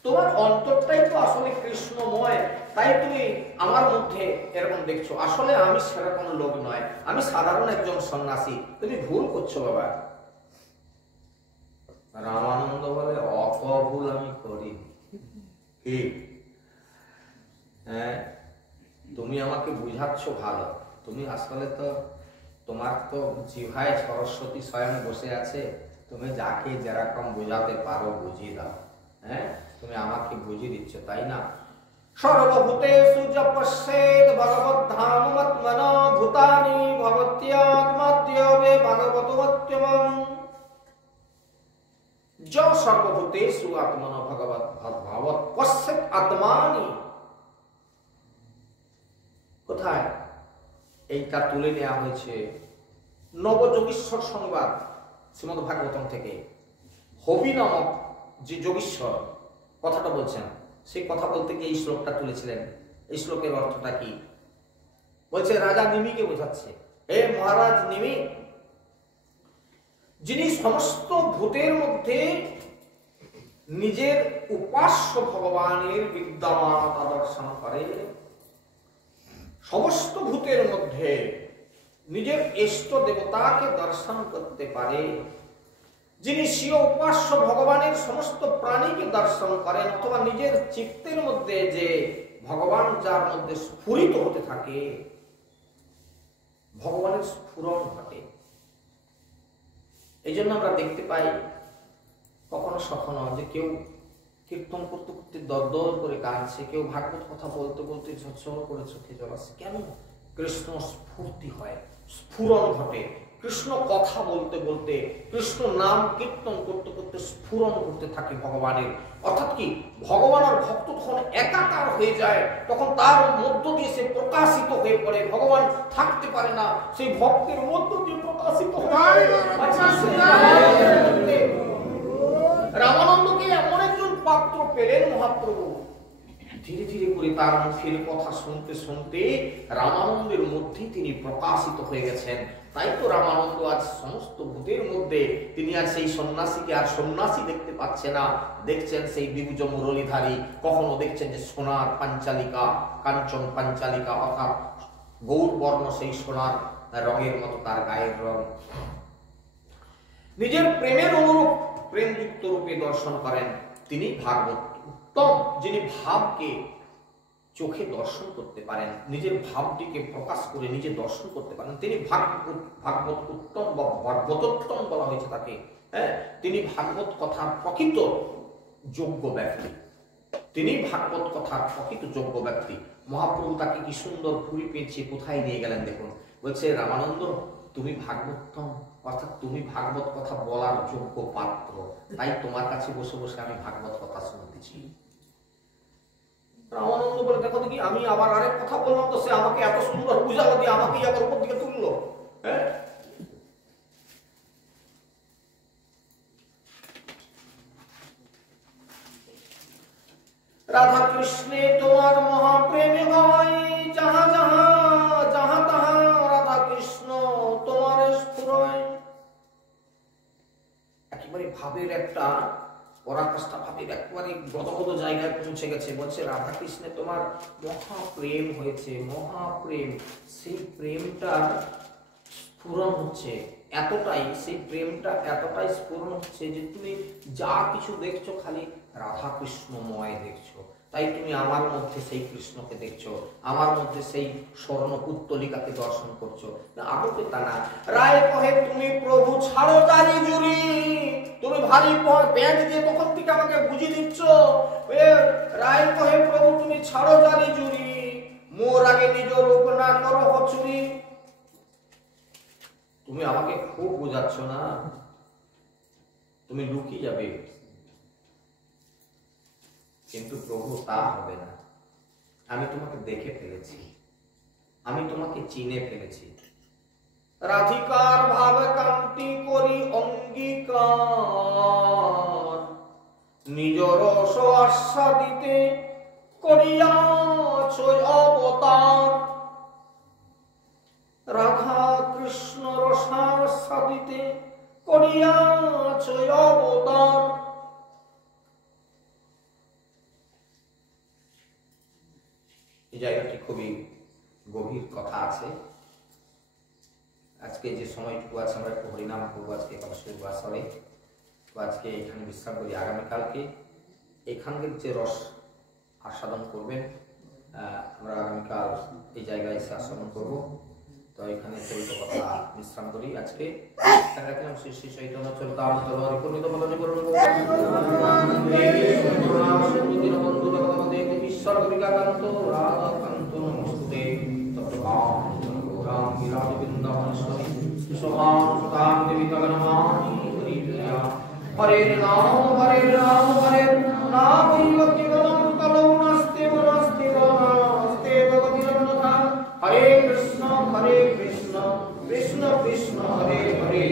তোমার অন্তরটাই তো আসলে কৃষ্ণময়, তাই তুমি আমার মধ্যে এরকম দেখছো। আসলে আমি সেরকম লোক নয়, আমি সাধারণ একজন সন্ন্যাসী, তুমি ভুল করছো বাবা। রামানন্দ বলে অত ভুল আমি করি। কি হ্যাঁ, তুমি আমাকে বুঝাচ্ছ ভালো, তুমি আসলে তো তোমার তো জিহ্বায় সরস্বতী স্বয়ং বসে আছে, তুমি যাকে যেরকম বোঝাতে পারো বুঝিয়ে দাও। হ্যাঁ, তুমি আমাকে বুঝিয়ে দিচ্ছ, তাই না? সর্বভূতেষু য পশ্যেদ ভগবদ্ধামমাত্মনা ভূতানি ভবত্যাত্মাদ্যবে ভগবতোত্তমং। য সর্বভূতেষু আত্মনা ভগবৎ পশ্যেদ আত্মানি। কোথায় এইটা তুলে নেওয়া হয়েছে? নবযোগীশ্বর সংবাদ শ্রীমদ্ ভাগবতম থেকে। হবি নামক যে যোগীশ্বর কথাটা বলছেন, সেই কথা বলতে গিয়ে এই শ্লোকটা তুলেছিলেন। এই শ্লোকের অর্থটা কি? বলছে রাজা নিমিকে বোঝাচ্ছে, হে মহারাজ নিমি, যিনি সমস্ত ভূতের মধ্যে নিজের উপাস্য ভগবানের বিদ্যমানতা দর্শন করে, সমস্ত ভূতের মধ্যে নিজের ইষ্ট দেবতাকে দর্শন করতে পারে, যিনি স্বীয় উপাস্য ভগবানের সমস্ত প্রাণীকে দর্শন করেন, অথবা নিজের চিত্তের মধ্যে যে ভগবান যার মধ্যে স্ফুরিত হতে থাকে, ভগবানের স্ফুরণ ঘটে। এই জন্য আমরা দেখতে পাই কখনো সখনো যে কেউ কীর্তন করতে করতে দরদর করে কাঁদছে, কেউ ভাগবত কথা বলতে বলতে ঝরঝর করে চোখে জল আসছে। কেন? কৃষ্ণ স্ফূর্তি হয়, স্ফুরণ ঘটে। কৃষ্ণ কথা বলতে বলতে, কৃষ্ণ নাম কীর্তন করতে করতে স্ফুরণ করতে থাকে ভগবানের। অর্থাৎ কি, ভগবান আর ভক্ত তখন একাকার হয়ে যায়, তখন তার মধ্য দিয়ে সে প্রকাশিত হয়ে পড়ে। ভগবান থাকতে পারে না, সেই ভক্তের মধ্য দিয়ে প্রকাশিত হয়। রামানন্দকে এমন একজন পাত্র পেলেন মহাপ্রভু, ধীরে ধীরে করে তার মুখের কথা শুনতে শুনতে রামানন্দের মধ্যে তিনি প্রকাশিত হয়ে গেছেন। তাই তো রামানন্দ আজ সমস্ত ভূতের মধ্যে তিনি আজ সেই সন্ন্যাসীকে আর সন্ন্যাসী দেখতে পাচ্ছে না, দেখছেন সেই বিভুজ মুরলীধারী। কখনো দেখছেন যে সোনার পাঞ্চালিকা, কাঞ্চন পাঞ্চালিকা, অর্থাৎ গৌরবর্ণ সেই সোনার রঙের মতো তার গায়ের রং। নিজের প্রেমের অনুরূপ প্রেমযুক্ত রূপে দর্শন করেন তিনি ভাগবত উত্তম, যিনি ভাবকে চোখে দর্শন করতে পারেন, নিজের ভাবটিকে প্রকাশ করে নিজে দর্শন করতে পারেন, তিনি ভাগবত উত্তম বা ভাগবতোত্তম বলা হয়েছে তাকে। হ্যাঁ, তিনি ভাগবত কথার প্রকৃত যোগ্য ব্যক্তি, তিনি ভাগবত কথার প্রকৃত যোগ্য ব্যক্তি। মহাপ্রভু তাকে কি সুন্দর ঘুরি পেঁচিয়ে কোথায় নিয়ে গেলেন দেখুন। বলছে, রামানন্দ তুমি ভাগবতোত্তম, অর্থাৎ তুমি ভাগবত কথা বলার যোগ্য পাত্র, তাই তোমার কাছে বসে বসে আমি ভাগবত কথা শুনতেছি। রামানন্দ বলে, দেখো দেখি, আমি আবার আরেক কথা বললাম তো সে আমাকে এত সুন্দর বুঝালো দিয়ে আমাকে আবার উপর দিকে তুললো। হ্যাঁ, রাধা কৃষ্ণে তোমার মহাপ্রেমে হয়, যাহা যাহা যাহা তাহা রাধা কৃষ্ণ তোমার স্ফুরয়। একেবারে ভাবের একটা পরাকাষ্ঠা, ভাবের একেবারে গদগদ জায়গায় পৌঁছে গেছে। বলছে, রাধা কৃষ্ণে তোমার মহাপ্রেম হয়েছে, মহাপ্রেম। সেই প্রেমটার স্ফুরণ হচ্ছে এতটাই, সেই প্রেমটা এতটাই স্ফুরণ হচ্ছে যে তুমি যা কিছু দেখছো খালি রাধা কৃষ্ণময় দেখছো। তাই তুমি আমার মধ্যে সেই কৃষ্ণকে দেখছো, আমার মধ্যে সেই স্বর্ণ পুত্তলিকাকে দর্শন করছো। আদতে তা না। রায় কহে তুমি প্রভু ছাড়ো জারি জুরি, তুমি ভারী ব্যাগ দিয়ে তখন থেকে আমাকে বুঝিয়ে দিচ্ছ। রায় কহে প্রভু তুমি ছাড়ো জারি জুরি, মোর আগে নিজ রূপ না করো হচুরি। তুমি আমাকে খুব বোঝাচ্ছ না, তুমি লুকিয়ে যাবে। কিন্তু প্রভু তা হবে না, আমি তোমাকে দেখে ফেলেছি, আমি তোমাকে চিনে ফেলেছি। রাধিকার ভাবে কান্তি করি অঙ্গীকার, নিজ রস আস্বাদিতে করিয়াছ অবতার। রাধা কৃষ্ণ রসাস্বাদিতে করিয়াছ অবতার। এই জায়গাটি খুবই গভীর কথা আছে। আজকে যে সময়টুকু আছে আমরা একটু হরিনাম করবো আজকে একাদশের বাসরে, আজকে এখানে বিশ্রাম করি। আগামীকালকে এখানকার যে রস আস্বাদন করবেন, আমরা আগামীকাল এই জায়গায় এসে আস্বাদন করবো। তো এখানে চলিত কথা বিশ্রাম করি আজকে। শ্রী শ্রী চৈতন্য চরিতাম তরবারি পূর্ণিত বদনে করুন দীনবন্ধু জগৎপতে ঈশ্বর কবিকাকান্ত রাধাকান্ত নমস্তুতে তত্ত্বকাম গৌরাং বিরাজ বৃন্দাবনেশ্বরী শোভাং সুতাং দেবী তগনমামি হরিপ্রিয়া। হরে রাম হরে রাম হরে নাম কেবলম কলৌ নাস্তি নাস্তি নাস্তি ভগবতীরন্যথা। হরে কৃষ্ণ কৃষ্ণ কৃষ্ণ হরে হরে,